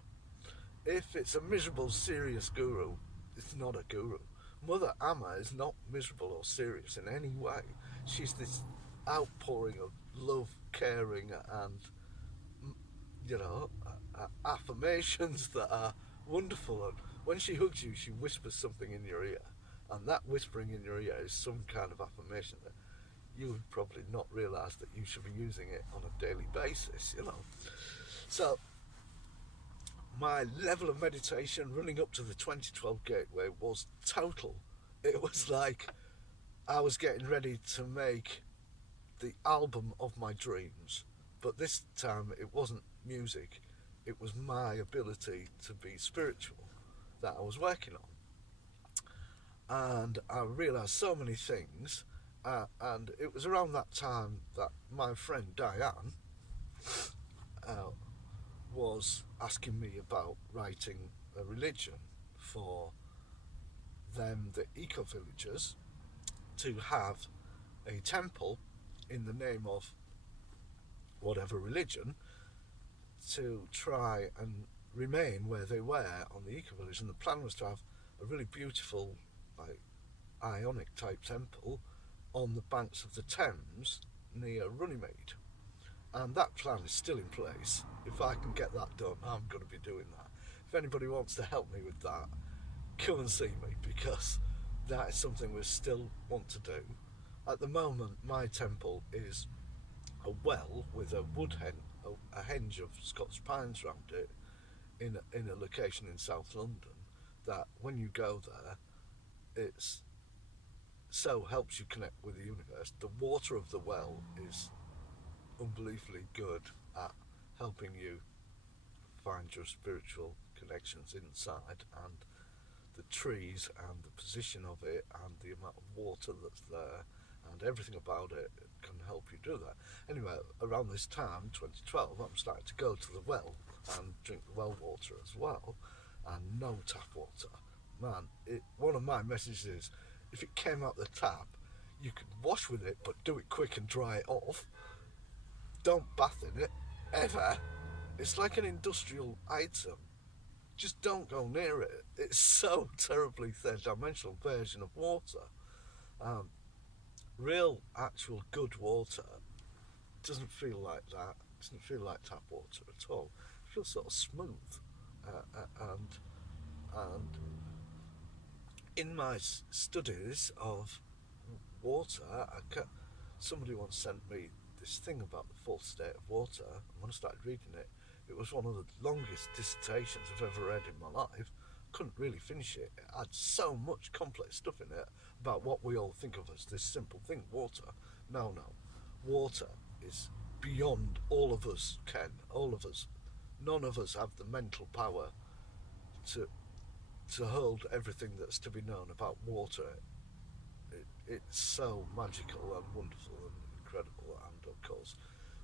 If it's a miserable, serious guru, it's not a guru. Mother Amma is not miserable or serious in any way. She's this outpouring of love, caring, and, you know, affirmations that are wonderful. And when she hugs you, she whispers something in your ear, and that whispering in your ear is some kind of affirmation that you would probably not realise that you should be using it on a daily basis, you know. So my level of meditation running up to the 2012 Gateway was total. It was like I was getting ready to make the album of my dreams, but this time it wasn't music, it was my ability to be spiritual that I was working on. And I realised so many things, and it was around that time that my friend Diane was asking me about writing a religion for them, the eco-villagers, to have a temple in the name of whatever religion, to try and remain where they were on the eco-village. And the plan was to have a really beautiful, like, Ionic type temple on the banks of the Thames near Runnymede. And that plan is still in place. If I can get that done, I'm going to be doing that. If anybody wants to help me with that, come and see me, because that is something we still want to do. At the moment, my temple is a well with a wood a henge of Scotch pines around it in a location in South London, that when you go there, it's so helps you connect with the universe. The water of the well is unbelievably good at helping you find your spiritual connections inside, and the trees and the position of it and the amount of water that's there and everything about it can help you do that. Anyway, around this time, 2012, I'm starting to go to the well and drink the well water as well, and no tap water. Man, one of my messages is, if it came out the tap, you could wash with it, but do it quick and dry it off. Don't bath in it, ever, It's like an industrial item. Just don't go near it. It's so terribly third dimensional version of water. Um, Real, actual good water doesn't feel like that. It doesn't feel like tap water at all. It feels sort of smooth. And in my studies of water, somebody once sent me this thing about the fourth state of water, and when I started reading it, it was one of the longest dissertations I've ever read in my life. Couldn't really finish it. It had so much complex stuff in it about what we all think of as this simple thing, water. No. Water is beyond all of us, Ken. All of us. None of us have the mental power to hold everything that's to be known about water. It's so magical and wonderful and incredible, and of course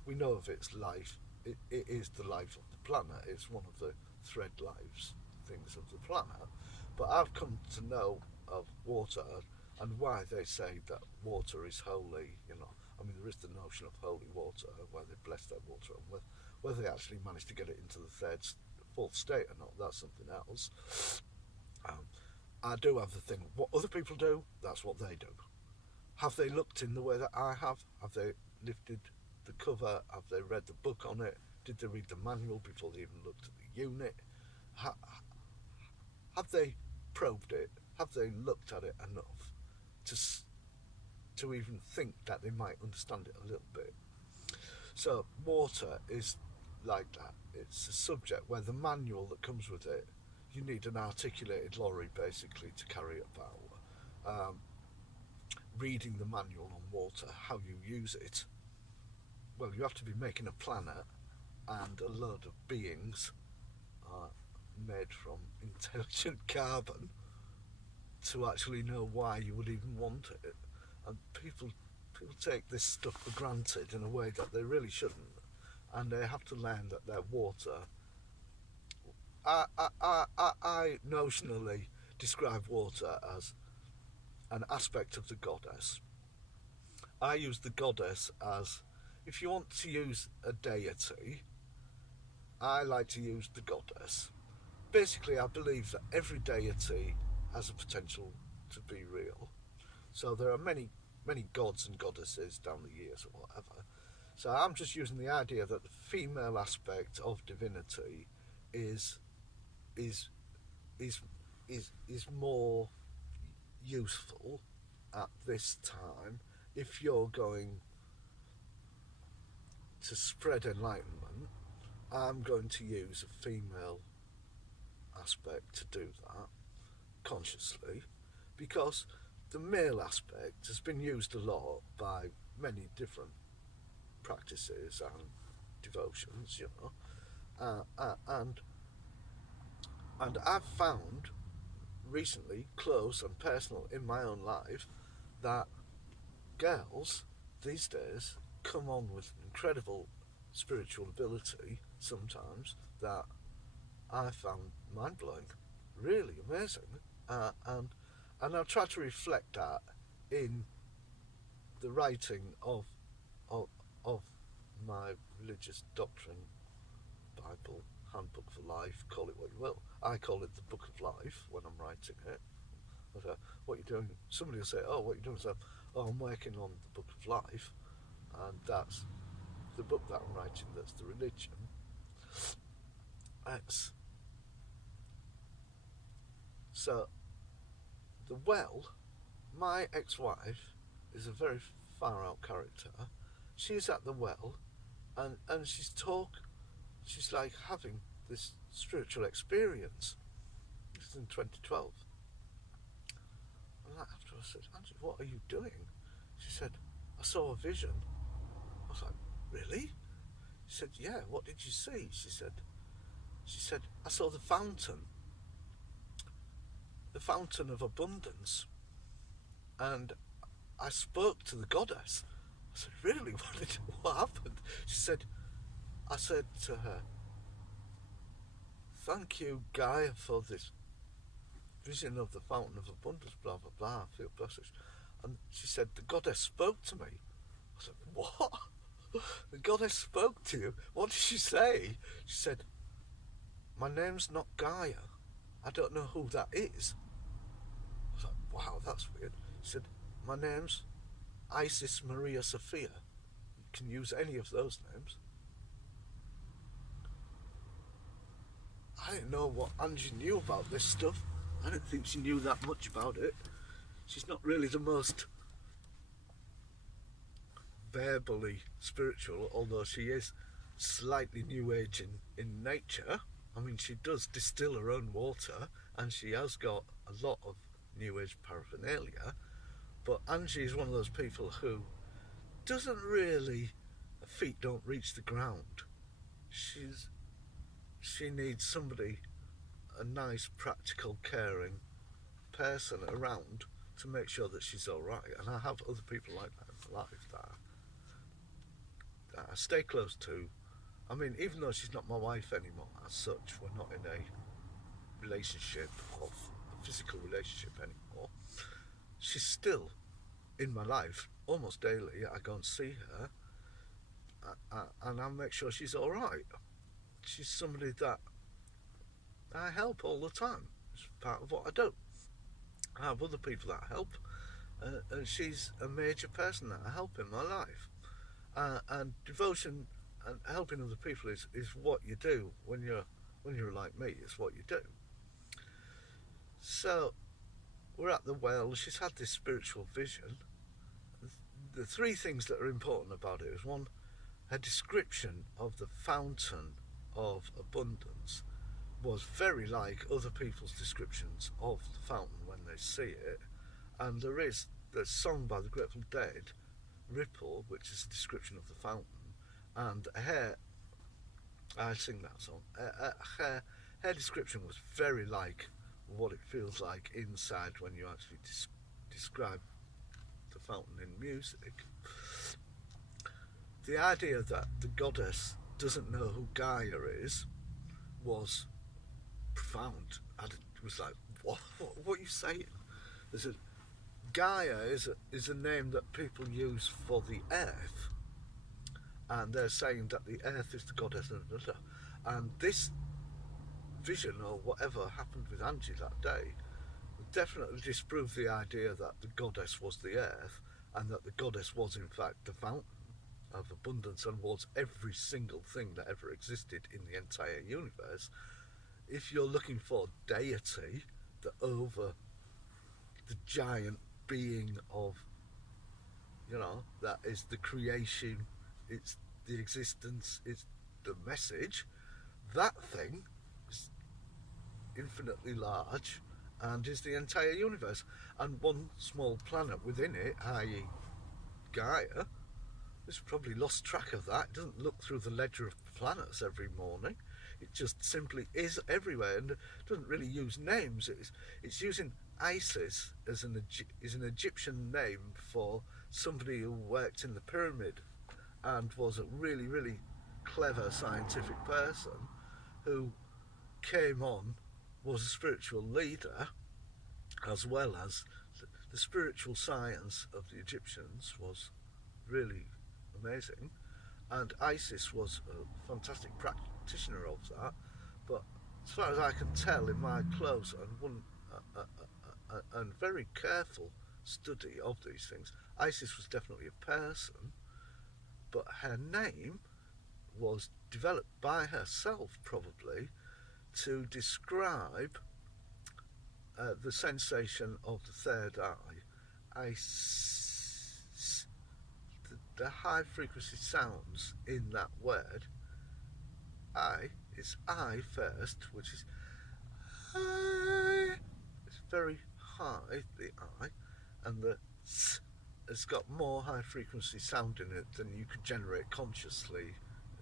we know of its life. It is the life of the planet. It's one of the thread lives things of the planet. But I've come to know of water and why they say that water is holy. I mean, there is the notion of holy water, where they bless their water, and whether they actually manage to get it into the fourth state or not, that's something else. I do have the thing, what other people do, that's what they do. Have they looked in the way that I have? Have they lifted the cover? Have they read the book on it? Did they read the manual before they even looked at the unit? Have they probed it? Have they looked at it enough to even think that they might understand it a little bit? So water is like that. It's a subject where the manual that comes with it, you need an articulated lorry basically to carry it about. Reading the manual on water, how you use it, well, you have to be making a planet and a load of beings made from intelligent carbon to actually know why you would even want it. And people take this stuff for granted in a way that they really shouldn't, and they have to learn that their water. I notionally describe water as an aspect of the goddess. I use the goddess as, if you want to use a deity, I like to use the goddess. Basically, I believe that every deity has a potential to be real. So there are many gods and goddesses down the years or whatever. So I'm just using the idea that the female aspect of divinity is more useful at this time if you're going to spread enlightenment. I'm going to use a female aspect to do that consciously, because the male aspect has been used a lot by many different practices and devotions, and I've found recently, close and personal in my own life, that girls these days come on with incredible spiritual ability sometimes that I found mind-blowing, really amazing, and I've tried to reflect that in the writing of my religious doctrine, Bible, handbook for life, call it what you will. I call it the book of life when I'm writing it. What you're doing, somebody will say, oh, what you're doing? So, oh, I'm working on the book of life, and that's the book that I'm writing, that's the religion. So the well, my ex-wife is a very far out character. She's at the well, and she's like having this spiritual experience. This is in 2012. And after I said, Angie, what are you doing? She said, I saw a vision. I was like, really? She said, yeah, what did you see? She said, I saw the fountain of abundance. And I spoke to the goddess. I said, really? What happened? I said to her, thank you, Gaia, for this vision of the fountain of abundance, blah, blah, blah, I feel blessed. And she said, the goddess spoke to me. I said, what? The goddess spoke to you. What did she say? She said, my name's not Gaia. I don't know who that is. I was like, wow, that's weird. She said, my name's Isis Maria Sophia. You can use any of those names. I didn't know what Angie knew about this stuff. I didn't think she knew that much about it. She's not really the most verbally spiritual, although she is slightly new age in nature. I mean, she does distill her own water, and she has got a lot of new age paraphernalia. But Angie is one of those people who doesn't really, her feet don't reach the ground. She needs somebody, a nice, practical, caring person around to make sure that she's all right. And I have other people like that in my life that I stay close to. I mean, even though she's not my wife anymore as such, we're not in a relationship, of a physical relationship anymore, she's still in my life almost daily. I go and see her, and I make sure she's all right. She's somebody that I help all the time. It's part of what I do. I have other people that I help, and she's a major person that I help in my life. And devotion and helping other people is what you do when you're like me. It's what you do. So we're at the well. She's had this spiritual vision. The three things that are important about it is, one, her description of the fountain of abundance was very like other people's descriptions of the fountain when they see it. And there's song by the Grateful Dead, Ripple, which is a description of the fountain, and I sing that song. Her description was very like what it feels like inside when you actually describe the fountain in music. The idea that the goddess doesn't know who Gaia is was profound. It was like, what are you saying? Gaia is a name that people use for the earth, and they're saying that the earth is the goddess, and this vision or whatever happened with Angie that day definitely disproved the idea that the goddess was the earth, and that the goddess was in fact the fountain of abundance and was every single thing that ever existed in the entire universe. If you're looking for deity, the giant being of, that is the creation, it's the existence, it's the message, that thing is infinitely large and is the entire universe, and one small planet within it, i.e. Gaia, has probably lost track of that. It doesn't look through the ledger of planets every morning. It just simply is everywhere, and doesn't really use names. It's using Isis as an Egyptian name for somebody who worked in the pyramid and was a really, really clever scientific person who came on, was a spiritual leader, as well as the spiritual science of the Egyptians was really amazing, and Isis was a fantastic practitioner of that. But as far as I can tell, in my close and very careful study of these things, Isis was definitely a person, but her name was developed by herself probably to describe the sensation of the third eye. The high frequency sounds in that word, I, is I first, which is I. It's very high, the I, and the S has got more high frequency sound in it than you could generate consciously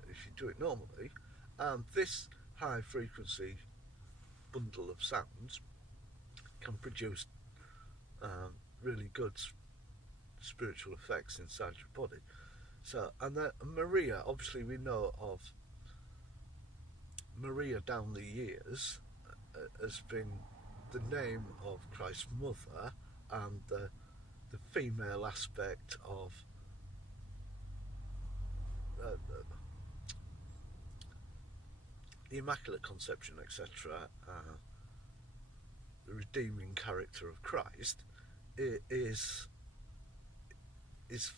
if you do it normally. And this high frequency bundle of sounds can produce really good spiritual effects inside your body. So, and then Maria, obviously we know of Maria down the years has been the name of Christ's mother, and the female aspect of the Immaculate Conception, etc., the redeeming character of Christ, is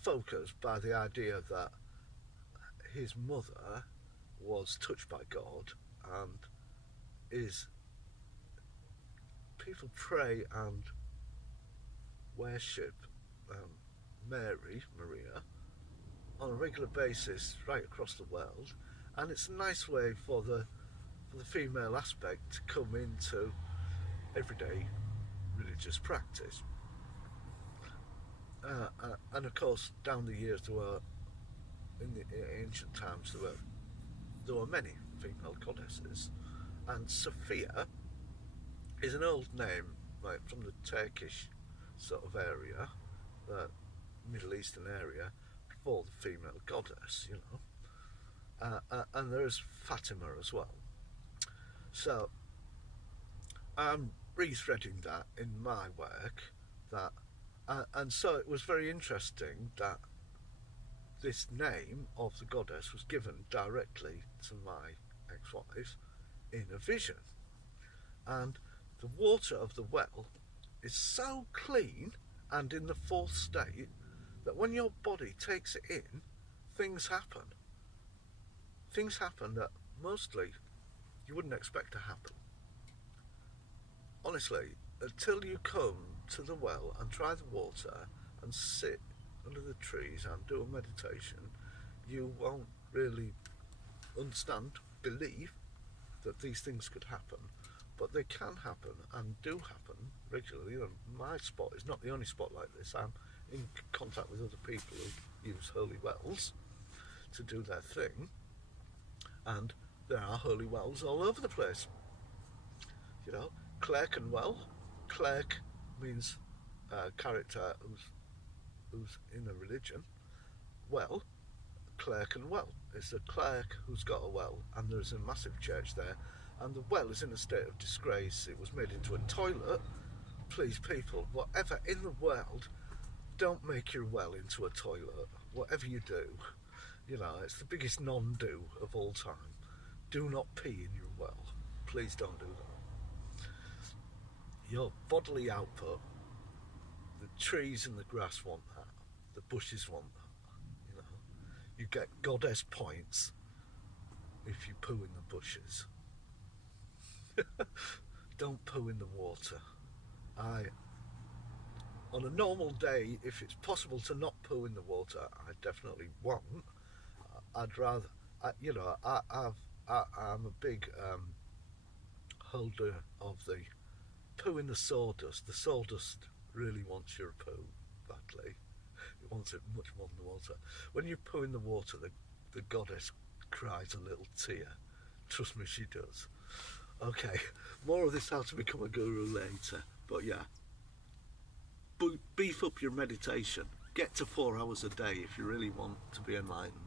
focused by the idea that his mother was touched by God, and is people pray and worship Maria, on a regular basis right across the world, and it's a nice way for the female aspect to come into everyday religious practice. And of course, down the years, in the ancient times, there were many female goddesses, and Sophia is an old name, like from the Turkish sort of area, the Middle Eastern area, for the female goddess, and there is Fatima as well. So I'm rethreading that in my work, and so it was very interesting that this name of the goddess was given directly to my ex-wife in a vision, and the water of the well is so clean and in the fourth state that when your body takes it in, things happen. Things happen that mostly you wouldn't expect to happen. Honestly, until you come to the well and try the water and sit under the trees and do a meditation, you won't really understand, believe that these things could happen. But they can happen and do happen regularly. My spot is not the only spot like this. I'm in contact with other people who use holy wells to do their thing, and there are holy wells all over the place. Clerkenwell. Clerk means character who's in a religion. Well, Clerkenwell. It's a clerk who's got a well, and there's a massive church there, and the well is in a state of disgrace. It was made into a toilet. Please, people, whatever in the world, don't make your well into a toilet. Whatever you do, it's the biggest non-do of all time. Do not pee in your well. Please don't do that. Your bodily output, the trees and the grass want that. The bushes want that. You get goddess points if you poo in the bushes. Don't poo in the water. On a normal day, if it's possible to not poo in the water, I definitely won't. I'd rather, I'm a big holder of the poo in the sawdust. The sawdust really wants your poo badly. It wants it much more than the water. When you poo in the water, the goddess cries a little tear. Trust me, she does. Okay, more of this how to become a guru later. But yeah, beef up your meditation. Get to 4 hours a day if you really want to be enlightened.